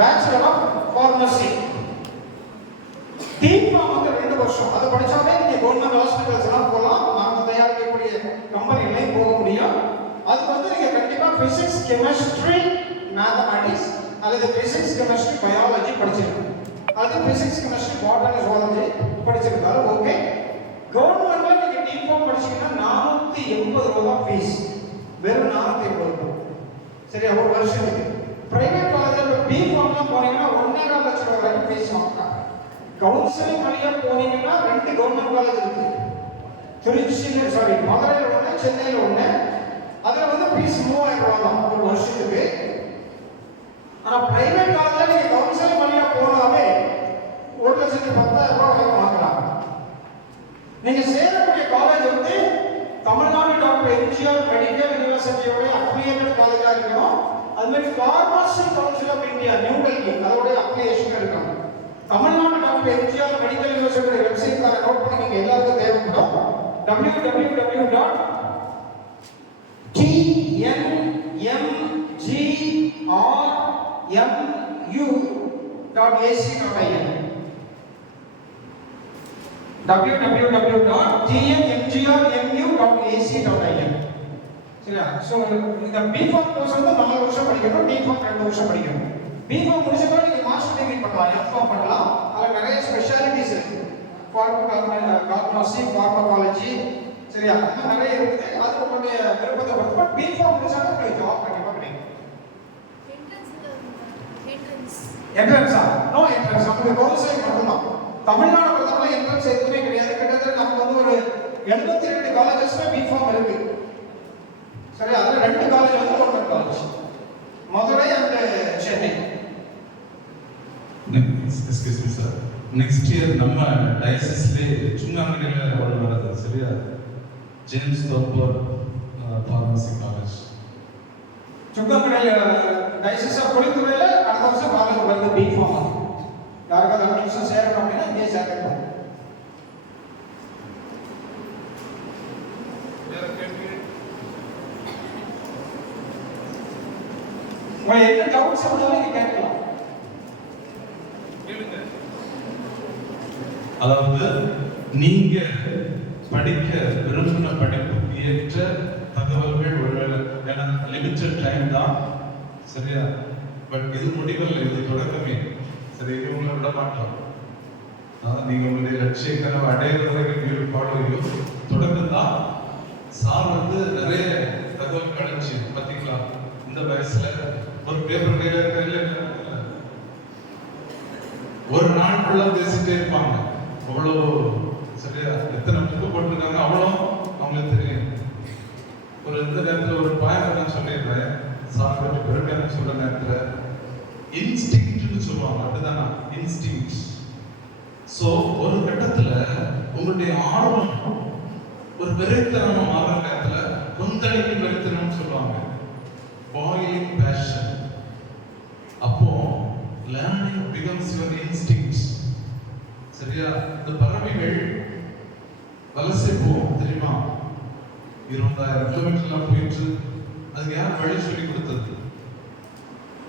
Bachelor of pharmacy. Deform வந்து 2 வருஷம். அது படிச்சாலே நீங்க கவர்மெண்ட் ஹாஸ்பிட்டல்ஸ் எல்லாம் போகலாம், நாம தயாரிக்கக்கூடிய கம்பெனிலையும் போக முடியும். அதுக்கு வந்து நீங்க கண்டிப்பா பிசிக்ஸ், கெமிஸ்ட்ரி, மேத்தமேட்டிக்ஸ் அல்லது பிசிக்ஸ், கெமிஸ்ட்ரி, பயாலஜி படிச்சிருக்கணும். அது பிசிக்ஸ், கெமிஸ்ட்ரி, பாட்டனி, ஜூவாலஜி படிச்சிருந்தாலும் ஓகே. கவர்மெண்ட்ல நீங்க டிஃபார்ம் படிச்சீங்கன்னா 480 ரூபாய் தான் ஃபீஸ். வெறும் 480 ரூபாய். சரியா, ஒரு வருஷத்துக்கு. பிரைவேட் காலேஜ்ல பிஃபார்ம்லாம் போனீங்கன்னா 1.5 லட்சம் வரைக்கும் ஃபீஸ் வாங்குறாங்க. கவுன்சிலிங் வழியா போனீங்கன்னா 2 கவர்மெண்ட் காலேஜ் இருக்கு. மதுரையில் ஒன்று, சென்னையில் ஒன்று. அதுல வந்து ஃபீஸ் 3000 ரூபாய் தான் ஒரு வருஷத்துக்கு. ஆனா பிரைவேட் காலேஜ்ல நீங்க கவுன்சிலிங் வழியா போனாலே 1,10,000 ரூபாய் வரைக்கும் வாங்கலாம். நீங்க சேரக்கூடிய காலேஜ் வந்து தமிழ்நாடு டாக்டர் எம்ஜிஆர் மெடிக்கல் யூனிவர்சிட்டியோட அஃபிலியேட்டட் காலேஜா இருக்கணும். அது மாதிரி pharmacy council of India New Delhi அதோட அப்ளிகேஷன் இருக்கணும். Tamil Nadu doctor MGR medical university website note பண்ணி நீங்க எல்லாருக்கும் தேவைப்படும். www.tnmgrmu.ac.in www.tnmgrmu.ac.in. சரியா? சோ இந்த பிஃபார்ம் கோர்ஸ் வந்து 4 வருஷம் படிக்கணும், டிஃபார்ம் 2 வருஷம் படிக்கணும். பிஃபார்ம் முடிச்ச பிறகு நீங்க மாஸ்டர் டிகிரி பண்ணலாம், எம்ஃபார்ம் பண்ணலாம். அதுல நிறைய ஸ்பெஷாலிட்டிஸ் இருக்கு. ஃபார்மசி, ஃபார்மகாலஜி, சரியா? அது நிறைய இருக்குது. அது உங்களுடைய விருப்பத்தை பொறுத்து. பிஃபார்ம் முடிச்சாலும் உங்களுக்கு ஜாப் கண்டிப்பா கிடைக்கும். என்ட்ரன்ஸா? No entrance. நமக்கு கவுன்சிலிங் மட்டும்தான். தமிழ்நாடு பொறுத்தவரை என்ட்ரன்ஸ் எதுவுமே கிடையாது. கிட்டத்தட்ட நமக்கு வந்து ஒரு 72 காலேஜஸ்ல பிஃபார்ம் இருக்கு. சரி, அதுல 2 காலேஜ் வந்து government college, Madurai and Chennai. Excuse me sir, next year நம்ம டயசிஸ்லே சுங்காமணியில் ஒன்று வருது, சரியா? James Toppar pharmacy college சுங்காமணியில் diocese குளித்துறையில் அடுத்த வருஷம் காலேஜ் வருது பிஃபார்ம். யாருக்காவது அட்மிஷன் சேரணும் அப்படின்னா இங்கே சேர்க்கணும். உங்களுக்கு என்ன டவுட்ஸ் இருந்தாலும் நீங்க கேட்கலாம். அதாவது நீங்க படிக்க விரும்பின படிப்புக்கு ஏற்ற தகவல்கள் ஒருவேளை லிமிட்டட் டைம் தான், சரியா? பட் இது முடிவில், இது தொடக்கமே. சரி, இவங்களை விட மாட்டோம். நீங்க உங்களுடைய லட்சிய கனவு அடையிறவர்கள் தொடக்கம் தான். சார் வந்து நிறைய தகவல் கிடைச்சி பார்த்தீங்களா? இந்த வயசுல ஒரு பேப்பர் கையில ஒரு நாள் ஃபுல்லா பேசிட்டே இருப்பாங்க. அவ்வளோ, சரியா? எத்தனை புக்கு போட்டிருக்காங்க அவ்வளோ அவங்களுக்கு தெரியும். ஒரு இந்த நேரத்தில் ஒரு பாயிண்ட் நான் சொல்லிடுறேன். சார் பற்றி பெருமையான சொல்ற நேரத்தில் இன்ஸ்டிங்க்ட்னு சொல்லுவாங்க, அப்படிதானா? இன்ஸ்டிங்க்ட். ஸோ ஒரு கட்டத்தில் உங்களுடைய ஆர்வம் ஒரு வெறித்தனமா மாறுற நேரத்தில் கொந்தளிக்கும் வெறித்தனம் சொல்லுவாங்க, boiling passion. அப்போ learning becomes your instinct. சரியா? இந்த பறவைகள் வலசை போகும் தெரியுமா? 20,000 கிலோமீட்டர்லாம் போயிட்டு அதுக்கு யார் வழி சொல்லி கொடுத்தது?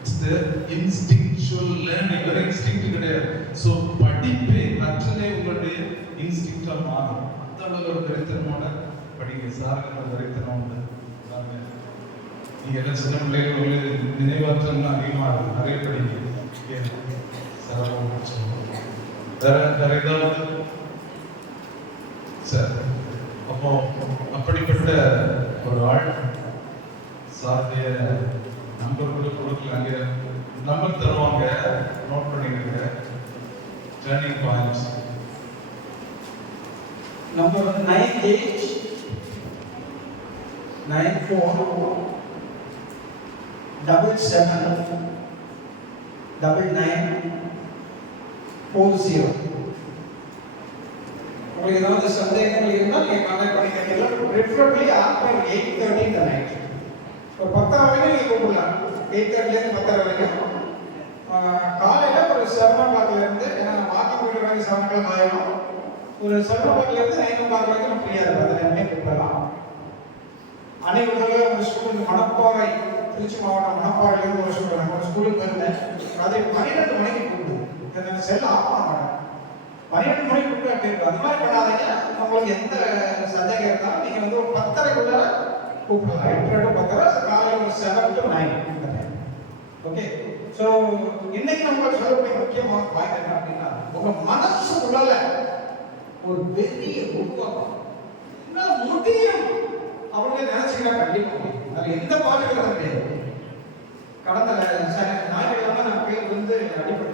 It's the instinctual learning. ஒரு இன்ஸ்டிங்க்ட் கிடையாது. ஸோ படிப்பே கற்றலே உங்களுடைய இன்ஸ்டிங்க்டா மாறும். அந்த அளவுக்கு ஒரு வெறித்தனமான படிங்க. சாருக்கு வெறித்தனம் உண்டு. நீங்க எல்லாம் சின்ன பிள்ளைகள் நினைவாற்றல் அதிகமா இருக்கு, நிறைய படிங்க. வேற ஏதாவது சார்? அப்போ அப்படிப்பட்ட ஒரு ஆள் சாருடைய நம்பர் கூட கொடுக்கல, அங்க நம்பர் தருவாங்க, நோட் பண்ணிக்கிங்க. Turning points number 9894779940. உங்களுக்கு ஏதாவது சந்தேகங்கள் இருந்தால் நீங்கள் கான்டாக்ட் பண்ணி கேட்கலாம். ப்ரிஃபரபிளி ஆஃப்டர் 8:30 இந்த நைட். ஒரு 10 வரைக்கும் நீங்கள் கூப்பிடலாம். 8:30 வரைக்கும். காலையில் ஒரு 7 இருந்து, ஏன்னா வாக்கிங் போய்ட்டு வரைக்கும் 7 ஆயிடும். ஒரு 7 இருந்து 9 வரைக்கும் நம்ம ஃப்ரீயாக இருக்கும். அதை கூப்பிடலாம். அனைவரும் ஒரு ஸ்டூடெண்ட் மணப்பாறை திருச்சி மாவட்டம் மணப்பாறையிலேருந்து வருஷம் ஒரு ஸ்கூலுக்கு போயிருந்தேன். அது 12 மணிக்கு கூப்பிடுது. எனக்கு செல் ஆஃப் பண்ண மாட்டேன். 12 மணிக்கு கூப்பிட்டு கேட்கும். அந்த மாதிரி பண்ணாதீங்க. உங்களுக்கு எந்த சந்தேகம் இருந்தாலும் நீங்கள் வந்து ஒரு 10:30க்குள்ள கூப்பிடலாம். 8:30 to 10:30, காலையில் ஒரு 7 to 9. ஓகே. ஸோ இன்னைக்கு நம்ம சொல்லக்கூடிய முக்கியமான பாயிண்ட் என்ன அப்படின்னா, உங்க மனசுக்குள்ள ஒரு பெரிய உருவாக்கம் என்னால முடியும் அப்படின்னு நினைச்சீங்கன்னா கண்டிப்பா முடியும். அது எந்த பாட்டுகளும் கிடையாது. கடந்த ஞாயிற்றுக்கிழமை நான் பேர் வந்து அடிப்படை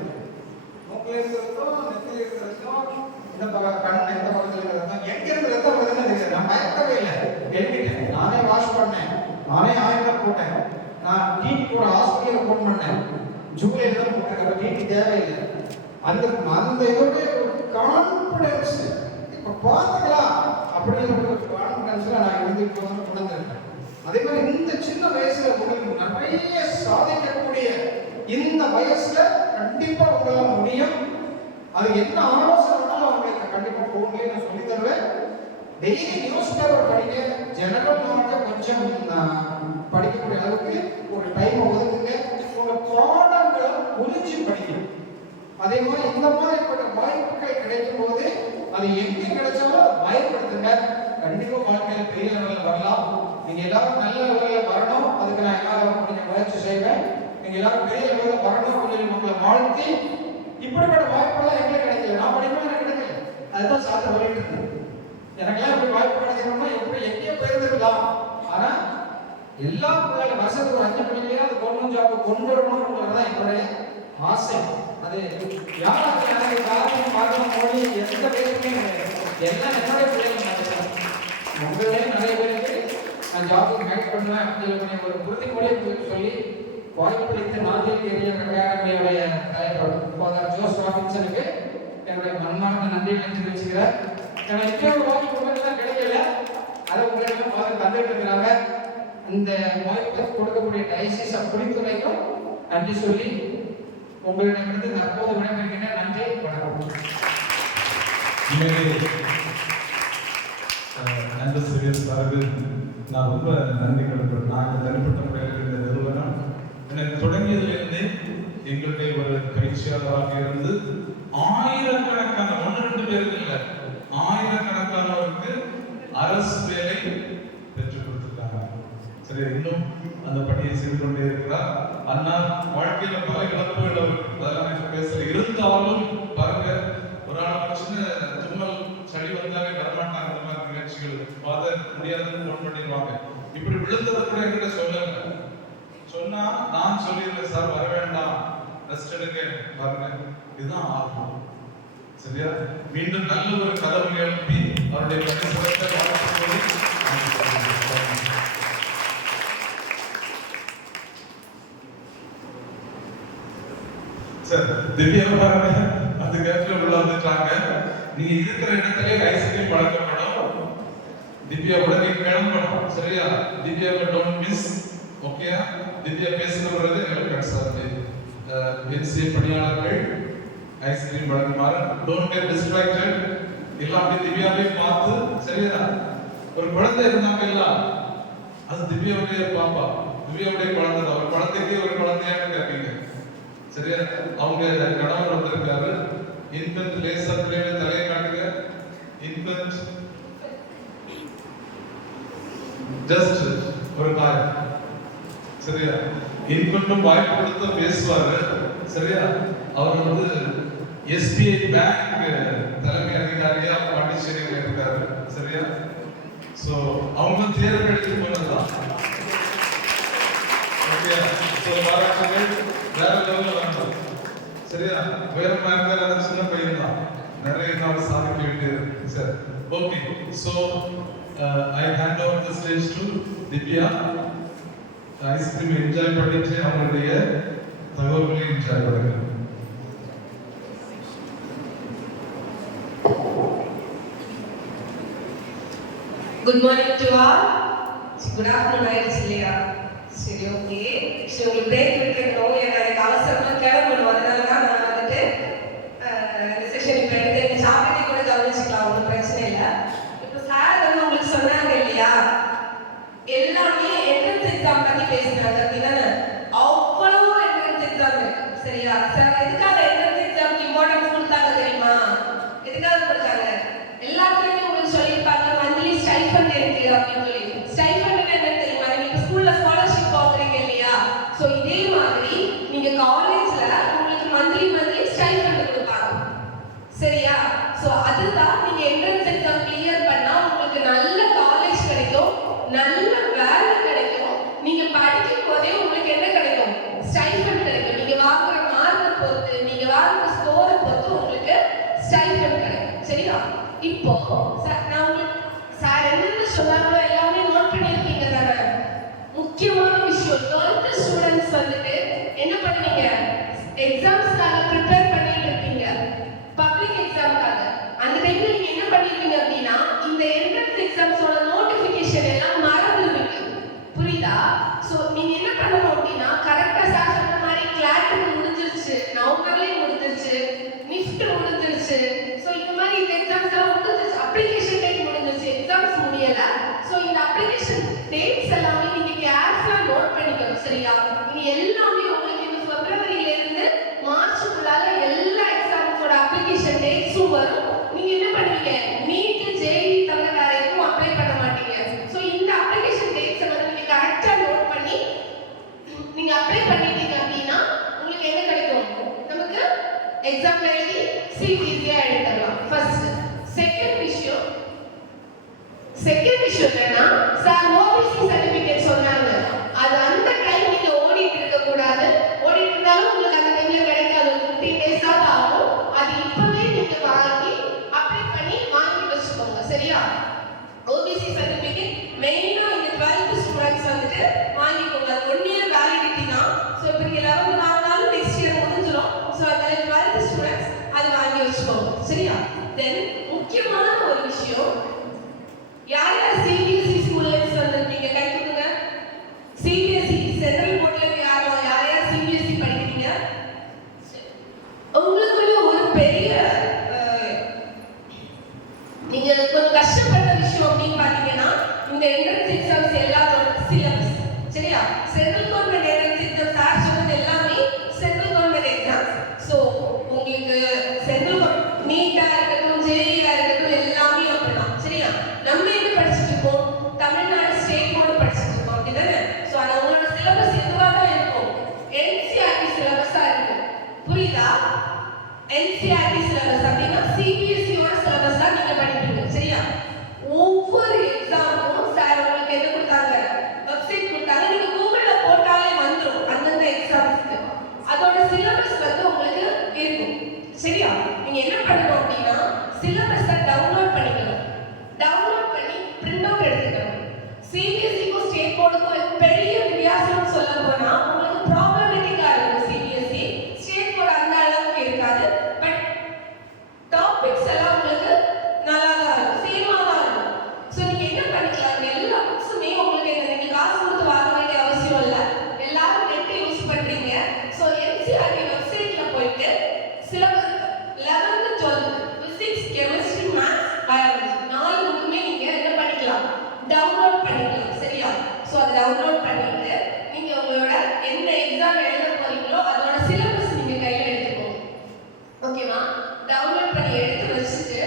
மூக்கில் இருக்கிறதும் நெத்தியில் இருக்கிறதும் இந்த பக்கம் கண் எந்த பக்கத்தில் இருக்கிறதும் எங்க இருந்து ரத்தம் வருதுன்னு தெரியாது. நான் பயப்படவே இல்லை. எழுதிட்டேன். நானே வாஷ் பண்ணேன், நானே ஆயிரம் போட்டேன். நான் டிடி கூட ஹாஸ்பிட்டலில் ஃபோன் பண்ணேன். ஜூலைல தான் போட்டிருக்கேன். டிடி தேவையில்லை. அந்த இதோட ஒரு கான்ஃபிடன்ஸ் இப்போ பார்த்தீங்களா அப்படிங்கிற ஒரு கான்ஃபிடன்ஸ்ல நான் இருந்து இப்போ வந்து உணர்ந்திருக்கேன். அதே மாதிரி இந்த சின்ன வயசுல உங்களுக்கு நிறைய சாதிக்கக்கூடிய இந்த வயசுல கண்டிப்பா உங்களால முடியும். அது என்ன ஆலோசனை வேணாலும் உங்களுக்கு கண்டிப்பா போன்லயே நான் சொல்லி தருவேன். டெய்லி நியூஸ் பேப்பர் படிங்க. ஜெனரல் நாலேஜ் கொஞ்சம் படிக்கக்கூடிய அளவுக்கு ஒரு டைம் ஒதுக்குங்க. உங்க பாடங்களை புரிஞ்சு படிங்க. அதே மாதிரி இந்த மாதிரிப்பட்ட வாய்ப்புகள் கிடைக்கும் போது அது எங்க கிடைச்சாலும் அதை பயன்படுத்துங்க. கண்டிப்பா வாழ்க்கையில பெரிய லெவலில் வரலாம். நீங்க எல்லாரும் நல்ல லெவலில் வரணும். அதுக்கு நான் எல்லாரும் முடிஞ்ச முயற்சி செய்வேன். நீங்க எல்லாரும் பெரிய லெவலில் வரணும் அப்படின்னு உங்களை வாழ்த்தி, இப்படிப்பட்ட வாய்ப்பெல்லாம் எங்களுக்கு கிடைக்கல. நான் படிப்பேன், எனக்கு கிடைக்கல. அதுதான் சாப்பிட்ட வழிட்டு இருந்தேன். எனக்கெல்லாம் இப்படி வாய்ப்பு கிடைக்கணும்னா எப்படி எங்கேயோ போயிருந்துருக்கலாம். ஆனா எல்லா பிள்ளைகளும் வருஷத்துக்கு ஒரு 5 மணிலேயே அது கவர்மெண்ட் ஜாப் கொண்டு வரணும்ன்றதுதான் என்னுடைய ஆசை. அது யாருக்கு எனக்கு காரணம் பார்க்கணும் மொழி எந்த பேருமே எல்லாம் என்னுடைய பிள்ளைகள் நினைக்கிறேன். உங்களே நிறைய பேருக்கு நான் ஜாபுக்கு கைட் பண்ணுவேன் அப்படின்னு ஒரு உறுதிமொழியை சொல்லி வாய்ப்பளித்த நாதில் கேரியர் அகாடமியுடைய தலைவர் ஃபாதர் ஜோஸ் ராபின்சனுக்கு என்னுடைய மன்மார்ந்த நன்றிகளை தெரிவிச்சுக்கிறேன். எனக்கு இப்படி ஒரு வாய்ப்பு உங்களுக்குலாம் கிடைக்கல. அதை உங்களுக்கு ஃபாதர் தந்துட்டு இருக்கிறாங்க. இந்த வாய்ப்பு கொடுக்கக்கூடிய டயசிஸ் அப்படித்துறைக்கும் நன்றி சொல்லி உங்களிடமிருந்து தற்போது விடைபெறுகின்ற நன்றி, வணக்கம். நல்ல சிறியர் சார்பு நான் ரொம்ப நன்றி கடன். நாங்கள் தனிப்பட்ட முறையில் இந்த நிறுவனம் எனக்கு தொடங்கியதிலிருந்தே எங்களுடைய ஒரு பயிற்சியாளராக இருந்து ஆயிரக்கணக்கான 1-2 பேருக்கு இல்லை, ஆயிரக்கணக்கானவருக்கு அரசு வேலை பெற்றுக் கொடுத்திருக்காங்க. சரி, இன்னும் அந்த பணியை செய்து கொண்டே இருக்கிறார். அண்ணா வாழ்க்கையில பல இழப்புகள் அதெல்லாம் பேசல. இருந்தாலும் பாருங்க, ஒரு ஆள் சின்ன தும்மல் சளி வந்தாலே வரமாட்டாங்க. அந்த மாதிரி நிகழ்ச்சிகள் ஃபாதர் முடியாதுன்னு ஃபோன் பண்ணிடுவாங்க. இப்படி விழுந்ததை கூட என்கிட்ட சொல்லல. சொன்னா நான் சொல்லிடுறேன், சார் வர வேண்டாம், ரெஸ்ட் எடுக்க பாருங்க. இதுதான் ஆர்வம். சரியா? மீண்டும் நல்ல ஒரு கதவை எழுப்பி அவருடைய பரிசுரத்தை வாழ்த்து. சார் திவ்யா பாருங்க, அந்த கேப்ல உள்ள வந்துட்டாங்க. நீங்க இருக்கிற இடத்துல ஐஸ்கிரீம் வழங்கப்படும். திவ்யா உடனே கிளம்பணும். சரியா? திவ்யாவை டோன்ட் மிஸ். ஓகே? திவ்யா பேசுகிறது எங்களுக்கு கட்சாது. என்சிஏ பணியாளர்கள் ஐஸ்கிரீம் வழங்குமாறு. Don't get distracted. எல்லாம் திவ்யாவை பார்த்து, சரியா? ஒரு குழந்தை இருந்தாங்க இல்ல, அது திவ்யாவுடைய பாப்பா, திவ்யாவுடைய குழந்தை. ஒரு குழந்தைக்கு ஒரு குழந்தையாக கேட்பீங்க. சரியா? அவங்க கணவர் வந்திருக்காரு. இன்ஃபென்ட் லேசா பிள்ளைகளை தலையை காட்டுங்க. இன்ஃபென்ட் ஜஸ்ட் ஒரு நாய். சரியா? இன்ஃபென்ட்டும் வாய்ப்பு கொடுத்து பேசுவாரு. சரியா? அவர் வந்து எஸ்பிஐ பேங்க் தலைமை அதிகாரியா பாண்டிச்சேரியில் இருக்காரு. சரியா? சோ அவங்க தேர்வு எழுதி போனதுதான். Okay, so பாராட்டுங்கள். வேற லெவல்ல வரணும். சரியா? உயரமா இருக்கிற சின்ன பையன் தான், நிறைய நாள் சாதிக்க வேண்டியது. Sir okay, so I hand over the stage to Divya. Ice cream enjoy பண்ணிட்டு அவங்களுடைய தகவல்களை என்ஜாய் பண்ணுங்க. Good morning to all. Good afternoon, ஆயிடுச்சு இல்லையா? சரி, ஓகே. ஸோ உங்களுக்கு பிரேக் விட்டுருக்கணும். எனக்கு அவசரமாக கிளம்பணும். அதனால தான் நான் வந்துட்டு இந்த செஷன் இப்போ எடுத்து சாப்பிட்டே கூட கவனிச்சுக்கலாம், ஒன்றும் பிரச்சனை இல்லை. இப்போ சார் வந்து உங்களுக்கு சொன்னாங்க இல்லையா, எல்லாமே என்ட்ரன்ஸ் எக்ஸாம் பற்றி பேசுகிறாங்க அப்படின்னா சார் எதுக்காக என்ட்ரன்ஸ் எக்ஸாம்க்கு இம்பார்ட்டன்ஸ் கொடுத்தாங்க தெரியுமா? எதுக்காக கொடுத்தாங்க? எல்லாத்துலயுமே உங்களுக்கு சொல்லியிருப்பாங்க மந்த்லி ஸ்டைஃபண்ட் இருக்கு அப்படின்னு சொல்லி. ஸ்டைஃபண்ட் என்ன தெரியுமா? நீங்க ஸ்கூல்ல ஸ்காலர்ஷிப் வாங்குறீங்க இல்லையா? ஸோ இதே மாதிரி நீங்க காலேஜ்ல உங்களுக்கு மந்த்லி ஸ்டைஃபண்ட் கொடுப்பாங்க. சரியா? ஸோ அதுதான் நீங்க என்ட்ரன்ஸ் எக்ஸாம் கிளியர் பண்ணா உங்களுக்கு நல்ல காலேஜ் கிடைக்கும், நல்ல வேலை கிடைக்கும். நீங்க படிக்கும் போதே உங்களுக்கு என்ன கிடைக்கும்? ஸ்டைஃபண்ட் கிடைக்கும். நீங்க வாங்குற மார்க்கை பொறுத்து, நீங்க வாங்குற ஸ்கோரை பொறுத்து உங்களுக்கு ஸ்டைஃபண்ட் கிடைக்கும். சரியா? இப்போ நான் உங்களுக்கு சார் என்னென்ன சொன்னாங்களோ எல்லாமே நோட் பண்ணியிருக்கீங்க தானே? முக்கியமான விஷயம் 12th ஸ்டூடெண்ட்ஸ் வந்துட்டு என்ன பண்ணுவீங்க? எக்ஸாம்ஸ்க்காக ப்ரிப்பேர் பண்ணிட்டு இருப்பீங்க, பப்ளிக் எக்ஸாம்க்காக. அந்த டைம்ல நீங்க என்ன பண்ணிருப்பீங்க அப்படின்னா இந்த என்ட்ரன்ஸ் எக்ஸாம்ஸோட நோட்டிஃபிகேஷன் எல்லாம் மறந்துடுவீங்க. புரியுதா? ஸோ நீங்க என்ன பண்ணணும் அப்படின்னா கரெக்டா சார் சொன்ன மாதிரி கிளாட்டுக்கு முடிஞ்சிருச்சு, நவம்பர்லயே முடிஞ்சிருச்சு, நிஃப்ட் முடிஞ்சிருச்சு. ஸோ இந்த மாதிரி இந்த எக்ஸாம்ஸ் எல்லாம் முடிஞ்சிருச்சு, அப்ளிகேஷன் டேட் முடிஞ்சிருச்சு, எக்ஸாம்ஸ் முடியல. ஸோ இந்த அப்ளிகேஷன் டேட்ஸ் எல்லாமே நீங்க கேர்ஃபுல்லா நோட் பண்ணிக்கணும். சரியா? இது எல்லாமே உங்களுக்கு இந்த பிப்ரவரியில இருந்து மார்ச்சுக்குள்ளால எல்லா எக்ஸாம்ஸோட அப்ளிகேஷன் டேட்ஸும் வரும். நீங்க என்ன பண்ணுவீங்க? நீட் ஜேஇ தவிர வேற எதுவும் அப்ளை பண்ண மாட்டீங்க. ஸோ இந்த அப்ளிகேஷன் டேட்ஸை வந்து நீங்க கரெக்டா நோட் பண்ணி நீங்க அப்ளை பண்ணிட்டீங்க அப்படின்னா உங்களுக்கு என்ன கிடைக்கும்? நமக்கு எக்ஸாம் எழுதி சீட் ஈஸியா எடுத்துடலாம். ஃபர்ஸ்ட். செகண்ட் விஷயம் என்னன்னா சார் ஓபிசி சர்டிபிகேட் சொன்னாங்க. அது அந்த டைம் நீங்க ஓடிட்டு இருக்க கூடாது. ஓடிட்டு இருந்தாலும் உங்களுக்கு அந்த டைம்ல கிடைக்காது, 15 days தான் ஆகும். அது இப்பவே நீங்க வாங்கி அப்ளை பண்ணி வாங்கி வச்சுக்கோங்க. சரியா? ஓபிசி சர்டிபிகேட் மெயினா இந்த 12th ஸ்டூடெண்ட்ஸ் வந்துட்டு வாங்கிக்கோங்க. அது 1 year வேலிடிட்டி தான். ஸோ இப்போ நீங்க 11th வாங்கினாலும் நெக்ஸ்ட் இயர் முடிஞ்சிடும். ஸோ அதில் 12th ஸ்டூடெண்ட்ஸ் அது வாங்கி வச்சுக்கோங்க. சரியா? தென் முக்கியமான ஒரு விஷயம், யார் யார் சிபிஎஸ்இ ஸ்கூல்ல இருந்து வந்திருக்கீங்க? கை தூக்குங்க. சிபிஎஸ்இ சென்ட்ரல் போர்ட்ல இருந்து யார் யார் சிபிஎஸ்இ படிக்கிறீங்க? உங்களுக்குள்ள ஒரு பெரிய நீங்க கொஞ்சம் கஷ்டப்பட்ட விஷயம் அப்படின்னு பாத்தீங்கன்னா இந்த என்ட்ரன்ஸ் எக்ஸாம்ஸ் எல்லாத்தோட சிலபஸ். சரியா? Central government entrance exam sir சொன்னது எல்லாமே சென்ட்ரல் கவர்மெண்ட் எக்ஸாம்ஸ். ஸோ உங்களுக்கு சென்ட்ரல் நீட்டா இருக்கட்டும், ஜேஇஆ இருக்கட்டும், எல்லாமே அப்படிதான். சரியா? நம்ம என்ன படிச்சுட்டு இருக்கோம்? தமிழ்நாடு ஸ்டேட் போர்டு படிச்சுட்டு இருக்கோம். அப்படிதானே? ஸோ அது உங்களோட சிலபஸ் எதுவாக தான் இருக்கும், என்சிஆர்டி சிலபஸா இருக்கு. புரியுதா? என்சிஆர்டி சிலபஸ் அப்படின்னா சிபிஎஸ்இயோட சிலபஸ் தான் நீங்க படிப்பீங்க. சரியா? ஒவ்வொரு எக்ஸாமுக்கும் சார் உங்களுக்கு என்ன கொடுத்தாங்க? வெப்சைட் கொடுத்தாங்க. நீங்க கூகுள்ல போட்டாலே வந்துடும் அந்தந்த எக்ஸாம்ஸ்க்கு. அதோட சிலபஸ் வந்து உங்களுக்கு இருக்கும். சரியா? நீங்க என்ன பண்ணணும் அப்படின்னா சிலபஸை டவுன்லோட் பண்ணிக்கணும். டவுன்லோட் பண்ணி பிரிண்ட் அவுட் எடுத்துக்கணும். சிபிஎஸ்இக்கும் ஸ்டேட் போர்டுக்கும் பெரிய வித்தியாசம் சொல்ல போனா உங்களுக்கு ப்ராப்ளமேட்டிக்கா இருக்கும். சிபிஎஸ்இ ஸ்டேட் போர்டு அந்த அளவுக்கு இருக்காது. பட் டாபிக்ஸ் எல்லாம் உங்களுக்கு நல்லா தான் இருக்கும், சேமா தான் இருக்கும். ஸோ நீங்க என்ன பண்ணிக்கலாம்? எல்லா புக்ஸுமே உங்களுக்கு நீங்க காசு கொடுத்து வாங்க வேண்டிய அவசியம் இல்லை. எல்லாரும் நெட் யூஸ் பண்றீங்க. ஸோ என்சிஆர்டி வெப்சைட்ல போயிட்டு syllabus 11th 12th physics, chemistry, maths, biology 4 புக்குமே நீங்க என்ன பண்ணிக்கலாம்? டவுன்லோட் பண்ணிக்கலாம். சரியா? ஸோ அதை டவுன்லோட் பண்ணிட்டு நீங்க உங்களோட எந்த எக்ஸாம் எழுத போறீங்களோ அதோட சிலபஸ் நீங்க கையில எடுத்துக்கோங்க. ஓகேவா? டவுன்லோட் பண்ணி எடுத்து வச்சுட்டு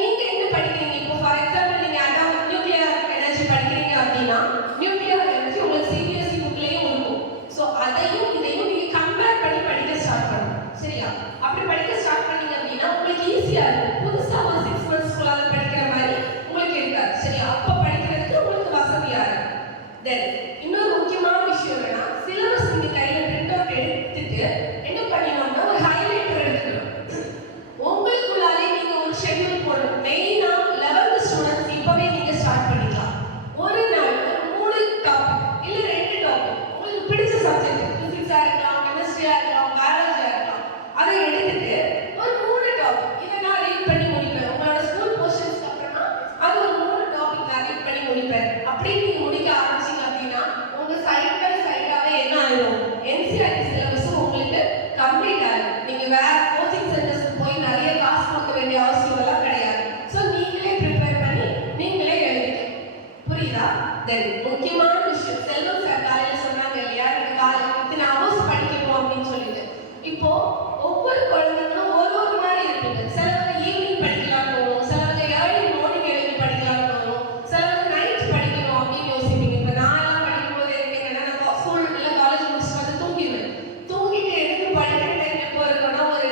நீங்க என்ன படிக்கிறீங்க? இப்போ ஃபார் எக்ஸாம்பிள் நீங்க அட்டாமிக் நியூக்ளியர் எனர்ஜி படிக்கிறீங்க அப்படின்னா நியூக்ளியர் எனர்ஜி உங்களுக்கு சிபிஎஸ்இ புக்லயும் இருக்கும். ஸோ அதையும் இதையும் நீங்க கம்பேர் பண்ணி படிக்க ஸ்டார்ட் பண்ணணும். சரியா? அப்படி படிக்க ஸ்டார்ட் பண்ணீங்க அப்படின்னா உங்களுக்கு ஈஸியா இருக்கும். புதுசா ஒரு 6 months படிக்கிற மாதிரி உங்களுக்கு இருக்காது. சரியா? அப்போ படிக்கிறதுக்கு உங்களுக்கு வசதியா இருக்கும். தென் இன்னொரு முக்கியமான விஷயம் என்னன்னா சிலபஸ் நீங்க கையில பிரிண்ட் அவுட் எடுத்துட்டு என்ன பண்ணணும்னா ஒரு ஹைலைட்டர் எடுத்துக்கணும். உங்களுக்குள்ளாலே நீங்க ஒரு ஷெட்யூல் போடணும். மெயினா 11th ஸ்டூடெண்ட்ஸ் இப்பவே நீங்க ஸ்டார்ட் பண்ணிக்கலாம். ஒரு நாளுக்கு 3 டாபிக் இல்ல 2 டாபிக் உங்களுக்கு பிடிச்ச சப்ஜெக்ட், பிசிக்ஸா இருக்கலாம், கெமிஸ்ட்ரியா இருக்கலாம், பயாலஜியா இருக்கலாம், அதை எடுத்துட்டு ஒரு 3 டாபிக் இதை நான் ரீட் பண்ணி முடிப்பேன். உங்களோட ஸ்கூல் போர்ஷன்ஸ்க்கு அப்புறமா அது ஒரு 3 டாபிக் நான் ரீட் பண்ணி முடிப்பேன். அப்படி நீங்க முடிக்க ஆரம்பிச்சீங்க அப்படின்னா உங்க சைட் பை சைடாவே என்ன ஆயிடும்? என்சிஆர்டி சிலபஸும் உங்களுக்கு கம்ப்ளீட் ஆயிடும். நீங்க வேற கோச்சிங் சென்டர்ஸ்க்கு போய் நிறைய காசு கொடுக்க வேண்டிய அவசியம் எல்லாம் கிடையாது. ஸோ நீங்களே ப்ரிப்பேர் பண்ணி நீங்களே எழுதிக்கலாம். புரியுதா? தென் முக்கியமான விஷயம், செல்வம் சார் காலையில சொன்னாங்க இல்லையா, நீங்க காலையில இத்தனை ஹவர்ஸ் படிக்கணும் அப்படின்னு சொல்லிட்டு. இப்போ இப்போ ஒவ்வொரு குழந்தைங்களும் ஒரு மாதிரி இருப்பீங்க. சிலவங்க ஈவினிங் படிக்கலாம்னு தோணும், சிலவங்க ஏர்லி மார்னிங் எழுதி படிக்கலாம்னு தோணும், சிலவங்க நைட் படிக்கணும் அப்படின்னு யோசிப்பீங்க. இப்போ நான் எல்லாம் படிக்கும்போது எனக்கு என்னன்னா, நான் ஸ்கூல் இல்லை காலேஜ் முடிச்சுட்டு வந்து தூங்கிடுவேன். தூங்கிட்டு எனக்கு படிக்கிற டைம் எப்போ இருக்குன்னா ஒரு